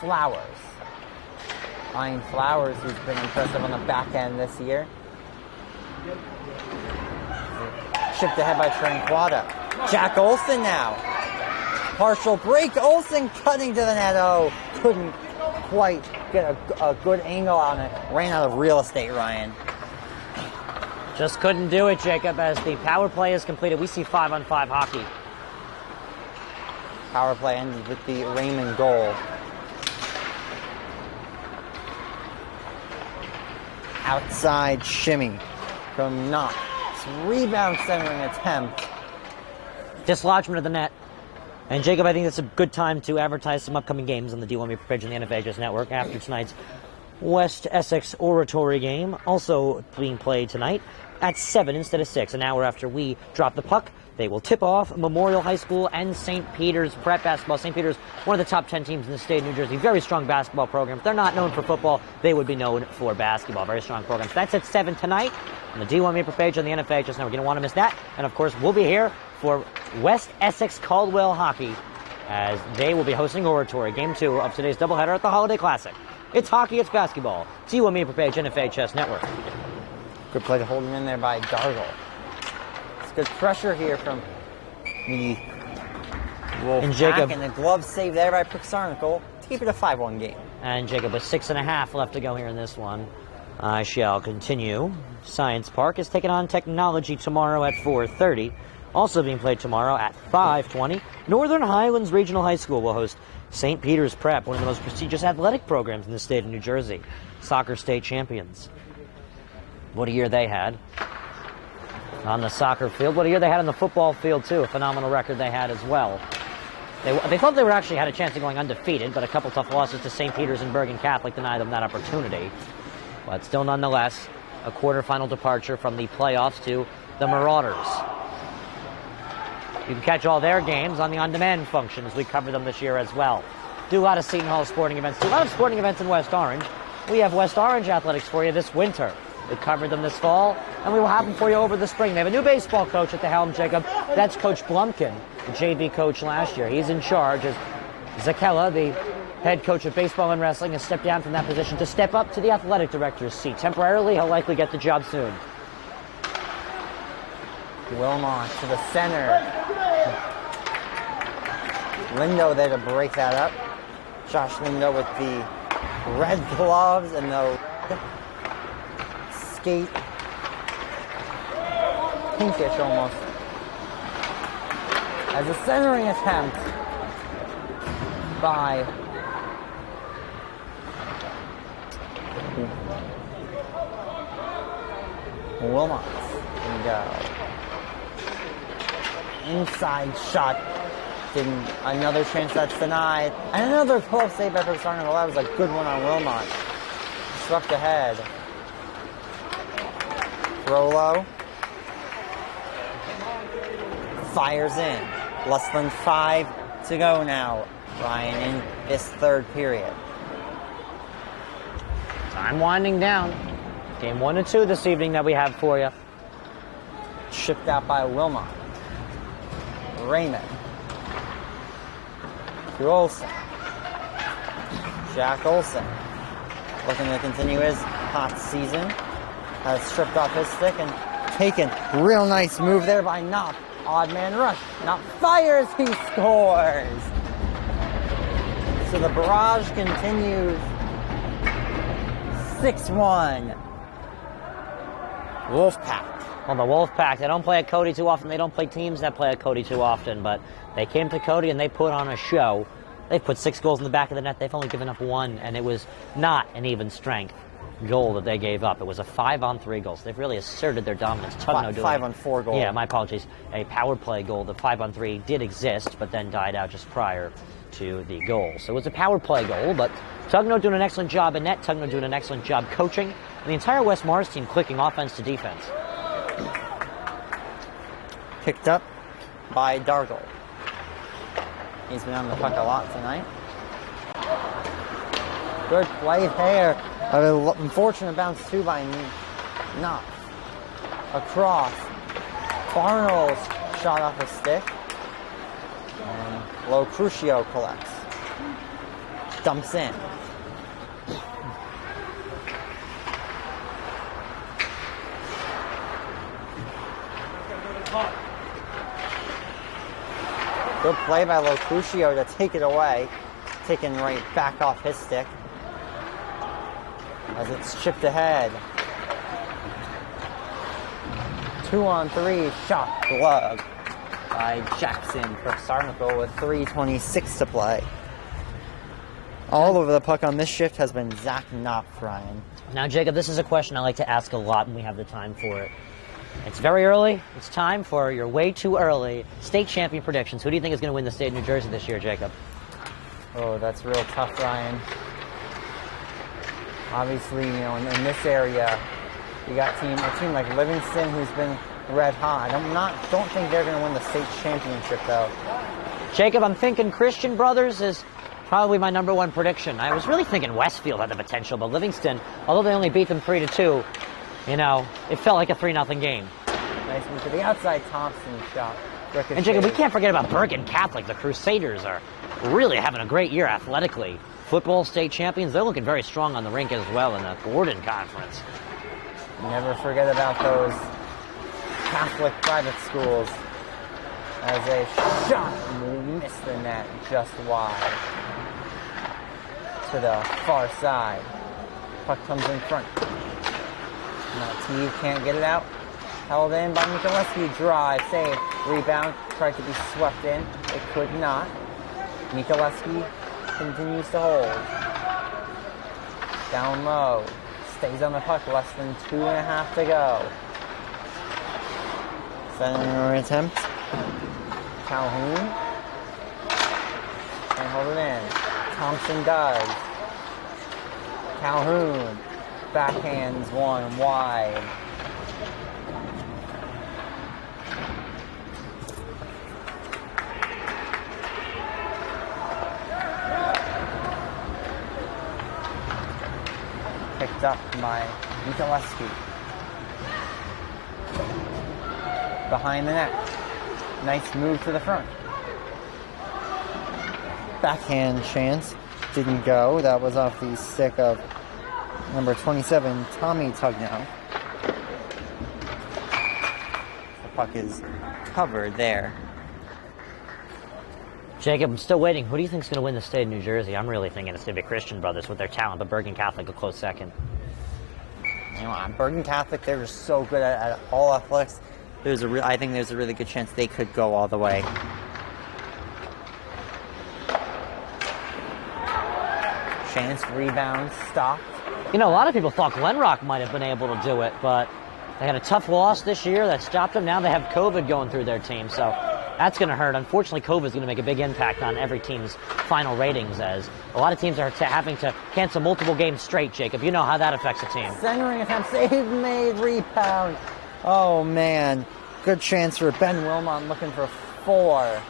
Flowers. Ryan Flowers, who's been impressive on the back end this year. Shipped ahead by Tranquada. Jack Olson now. Partial break. Olson cutting to the net. Oh, couldn't quite get a good angle on it. Ran out of real estate, Ryan. Just couldn't do it, Jacob. As the power play is completed, we see 5-on-5 hockey. Power play ended with the Raymond goal. Outside shimmy from Knox. Rebound centering attempt. Dislodgement of the net. And Jacob, I think that's a good time to advertise some upcoming games on the D1 page on the NFHS Network after tonight's West Essex Oratory game. Also being played tonight at 7 instead of 6, an hour after we drop the puck. They will tip off Memorial High School and St. Peter's Prep basketball. St. Peter's, one of the top 10 teams in the state of New Jersey. Very strong basketball program. If they're not known for football, they would be known for basketball. Very strong program. So that's at 7 tonight on the D1 Maple page on the NFA. Just now, we're going to want to miss that. And, of course, we'll be here for West Essex Caldwell Hockey as they will be hosting Oratory, Game 2 of today's doubleheader at the Holiday Classic. It's hockey, it's basketball. D1 Maple page, NFA Chess Network. Good play to hold him in there by Dargle. It's good pressure here from the Wolfpack, and the glove save there by Prixarnicle to keep it a 5-1 game. And Jacob, with 6.5 left to go here in this one. I shall continue. Science Park is taking on Technology tomorrow at 4:30. Also being played tomorrow at 5:20. Northern Highlands Regional High School will host St. Peter's Prep, one of the most prestigious athletic programs in the state of New Jersey. Soccer state champions. What a year they had on the soccer field. What a year they had on the football field, too. A phenomenal record they had as well. They thought they were actually had a chance of going undefeated, but a couple tough losses to St. Peter's and Bergen Catholic denied them that opportunity. But still, nonetheless, a quarterfinal departure from the playoffs to the Marauders. You can catch all their games on the on-demand function as we cover them this year as well. Do a lot of Seton Hall sporting events. Do a lot of sporting events in West Orange. We have West Orange athletics for you this winter. We covered them this fall, and we will have them for you over the spring. They have a new baseball coach at the helm, Jacob. That's Coach Blumkin, the JV coach last year. He's in charge as Zakella, the head coach of baseball and wrestling, has stepped down from that position to step up to the athletic director's seat. Temporarily, he'll likely get the job soon. Wilmot to the center. Lindo there to break that up. Josh Lindo with the red gloves and the skate. Pinkish almost. As a centering attempt by Wilmot. There we go. Inside shot. Another chance that's denied. And another close save by Prixarnicle. That was a good one on Wilmot. Swept ahead. Rolo. Fires in. Less than 5 to go now, Ryan, in this third period. Time winding down. Game 1 and 2 this evening that we have for you. Shipped out by Wilmot. Raymond. To Olson. Jack Olson. Looking to continue his hot season. Has stripped off his stick and taken. Real nice move there by Knopf. Odd man rush. Knopf fires. He scores. So the barrage continues. 6-1. Wolfpack. Well, the Wolfpack, they don't play at Cody too often. They don't play teams that play at Cody too often, but they came to Cody and they put on a show. They've put 6 goals in the back of the net. They've only given up 1, and it was not an even strength goal that they gave up. It was a 5-on-3 goal. So they've really asserted their dominance. 5-on-4 goal. Yeah, my apologies. A power play goal. The 5-on-3 did exist, but then died out just prior to the goal. So it was a power play goal, but Tugno doing an excellent job in net. Tugno doing an excellent job coaching. And the entire West Mars team clicking offense to defense. Picked up by Dargle. He's been on the puck a lot tonight. Good play there. Unfortunate bounce too by Knopf. Across. Barnell's shot off his stick. And Lo Crucio collects. Dumps in. Good play by Lo Crucio to take it away. Taken right back off his stick. As it's chipped ahead. 2-on-3 shot glove by Jackson Prixarnicle with 3:26 to play. All over the puck on this shift has been Zach Knopf, Ryan. Now, Jacob, this is a question I like to ask a lot when we have the time for it. It's very early. It's time for your way too early state champion predictions. Who do you think is going to win the state of New Jersey this year, Jacob? Oh, that's real tough, Ryan. Obviously, you know, in this area, you got a team like Livingston, who's been red hot. Don't think they're going to win the state championship, though. Jacob, I'm thinking Christian Brothers is probably my #1 prediction. I was really thinking Westfield had the potential, but Livingston, although they only beat them 3-2, you know, it felt like a 3-0 game. Nice one to the outside. Thompson shot. Ricochet. And Jacob, we can't forget about Bergen Catholic. The Crusaders are really having a great year athletically. Football state champions, they're looking very strong on the rink as well in the Gordon Conference. Never forget about those Catholic private schools. As a shot missed the net just wide. To the far side. Puck comes in front. T can't get it out. Held in by Mikoleski. Drive, save, rebound. Tried to be swept in. It could not. Mikoleski continues to hold. Down low. Stays on the puck. Less than 2.5 to go. Center attempt. Calhoun. And hold it in. Thompson does. Calhoun. Backhands one wide. Picked up by Mikoleski. Behind the net. Nice move to the front. Backhand chance. Didn't go. That was off the stick of number 27, Tommy Tugnow. The puck is covered there. Jacob, I'm still waiting. Who do you think is going to win the state of New Jersey? I'm really thinking it's going to be Christian Brothers with their talent, but Bergen Catholic a close second. You know, Bergen Catholic, they're just so good at all athletics. I think there's a really good chance they could go all the way. Chance, rebound, stopped. You know, a lot of people thought Glenrock might have been able to do it, but they had a tough loss this year that stopped them. Now they have COVID going through their team, so that's going to hurt. Unfortunately, COVID is going to make a big impact on every team's final ratings, as a lot of teams are having to cancel multiple games straight, Jacob. You know how that affects a team. Centering attempt, save made, rebound. Oh, man. Good chance for Ben Wilmot looking for 4.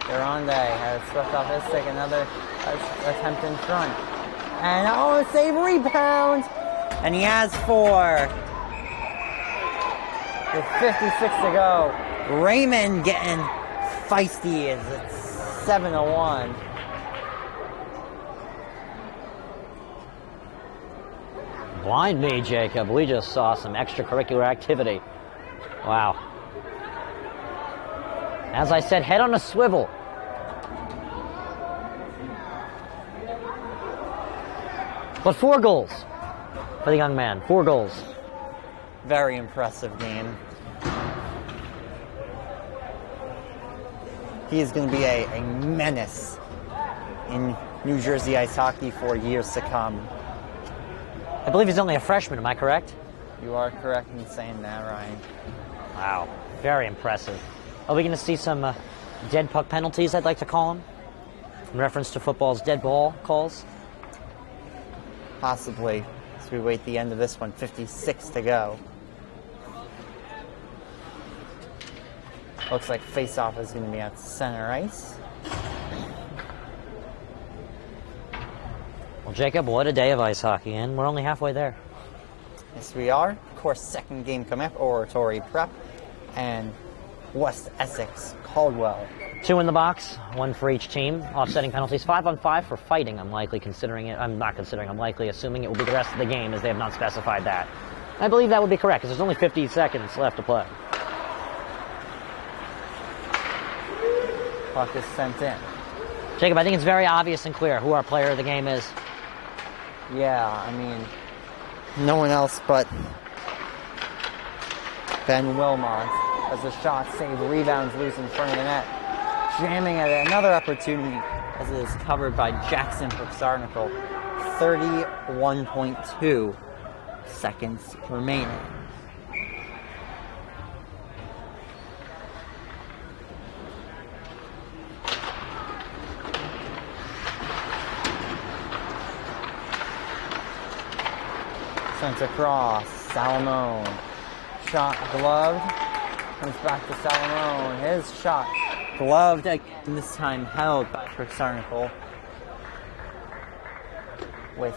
Durande has swept off his stick. Another attempt in front. And save, rebound. And he has 4. With 56 to go. Raymond getting feisty as it's 7-1. Blind me, Jacob. We just saw some extracurricular activity. Wow. As I said, head on a swivel. But 4 goals for the young man. 4 goals. Very impressive game. He is going to be a menace in New Jersey ice hockey for years to come. I believe he's only a freshman, am I correct? You are correct in saying that, Ryan. Wow, very impressive. Are we going to see some dead puck penalties, I'd like to call them? In reference to football's dead ball calls? Possibly, as we wait the end of this one. 56 to go. Looks like face-off is going to be at center ice. Well, Jacob, what a day of ice hockey, and we're only halfway there. Yes, we are. Of course, second game coming up, Oratory Prep and West Essex Caldwell. 2 in the box, 1 for each team. Offsetting penalties, 5-on-5 for fighting. I'm likely assuming it will be the rest of the game, as they have not specified that. I believe that would be correct, because there's only 50 seconds left to play. Puck is sent in. Jacob, I think it's very obvious and clear who our player of the game is. Yeah, I mean, no one else but Ben Wilmot as a shot save, rebounds loose in front of the net. Jamming at another opportunity as it is covered by Jackson Brooksarnicle. 31.2 seconds remaining. Sent across, Salomone. shot gloved. Comes back to Salomon. His shot gloved again, this time held by Rick Sarnicle with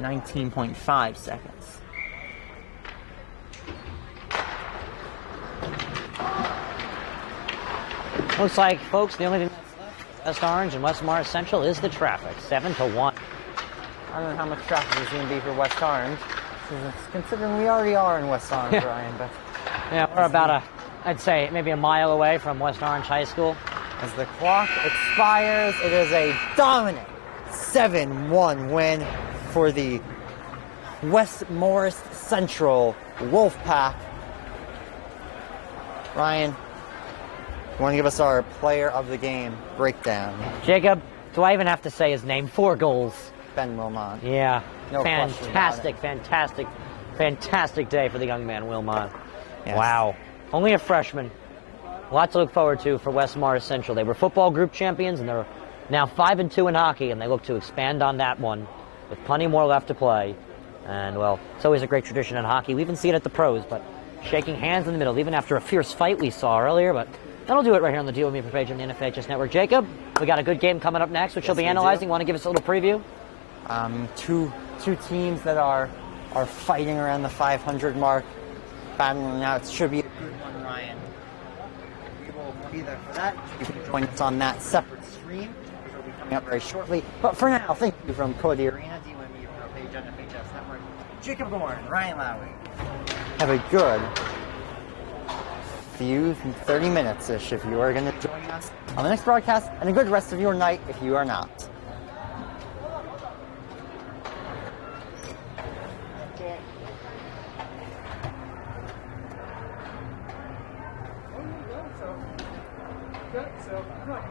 19.5 seconds. Looks like, folks, the only thing that's left West Orange and West Morris Central is the traffic, 7-1. I don't know how much traffic is going to be for West Orange, considering we already are in West Orange, Ryan. But yeah, we're about I'd say maybe a mile away from West Orange High School. As the clock expires, it is a dominant 7-1 win for the West Morris Central Wolfpack. Ryan, you want to give us our player of the game breakdown? Jacob, do I even have to say his name? 4 goals. Ben Wilmot. Yeah. No fantastic day for the young man, Wilmot. Yes. Wow. Only a freshman. A lot to look forward to for West Morris Central. They were football group champions, and they're now 5-2 in hockey, and they look to expand on that one with plenty more left to play. And, well, it's always a great tradition in hockey. We even see it at the pros, but shaking hands in the middle, even after a fierce fight we saw earlier. But that'll do it right here on the Deal With Me page on the NFHS Network. Jacob, we got a good game coming up next, which you'll be analyzing. Want to give us a little preview? Two teams that are fighting around the 500 mark, battling out. It should be a good one, Ryan. We will be there for that. You can join us on that separate stream, which will be coming up very shortly. But for now, thank you from Cody Arena, DMV page on FHS Network. Jacob Gorn, Ryan Lowy. Have a good few 30 minutes-ish if you are going to join us on the next broadcast, and a good rest of your night if you are not. So, I'm not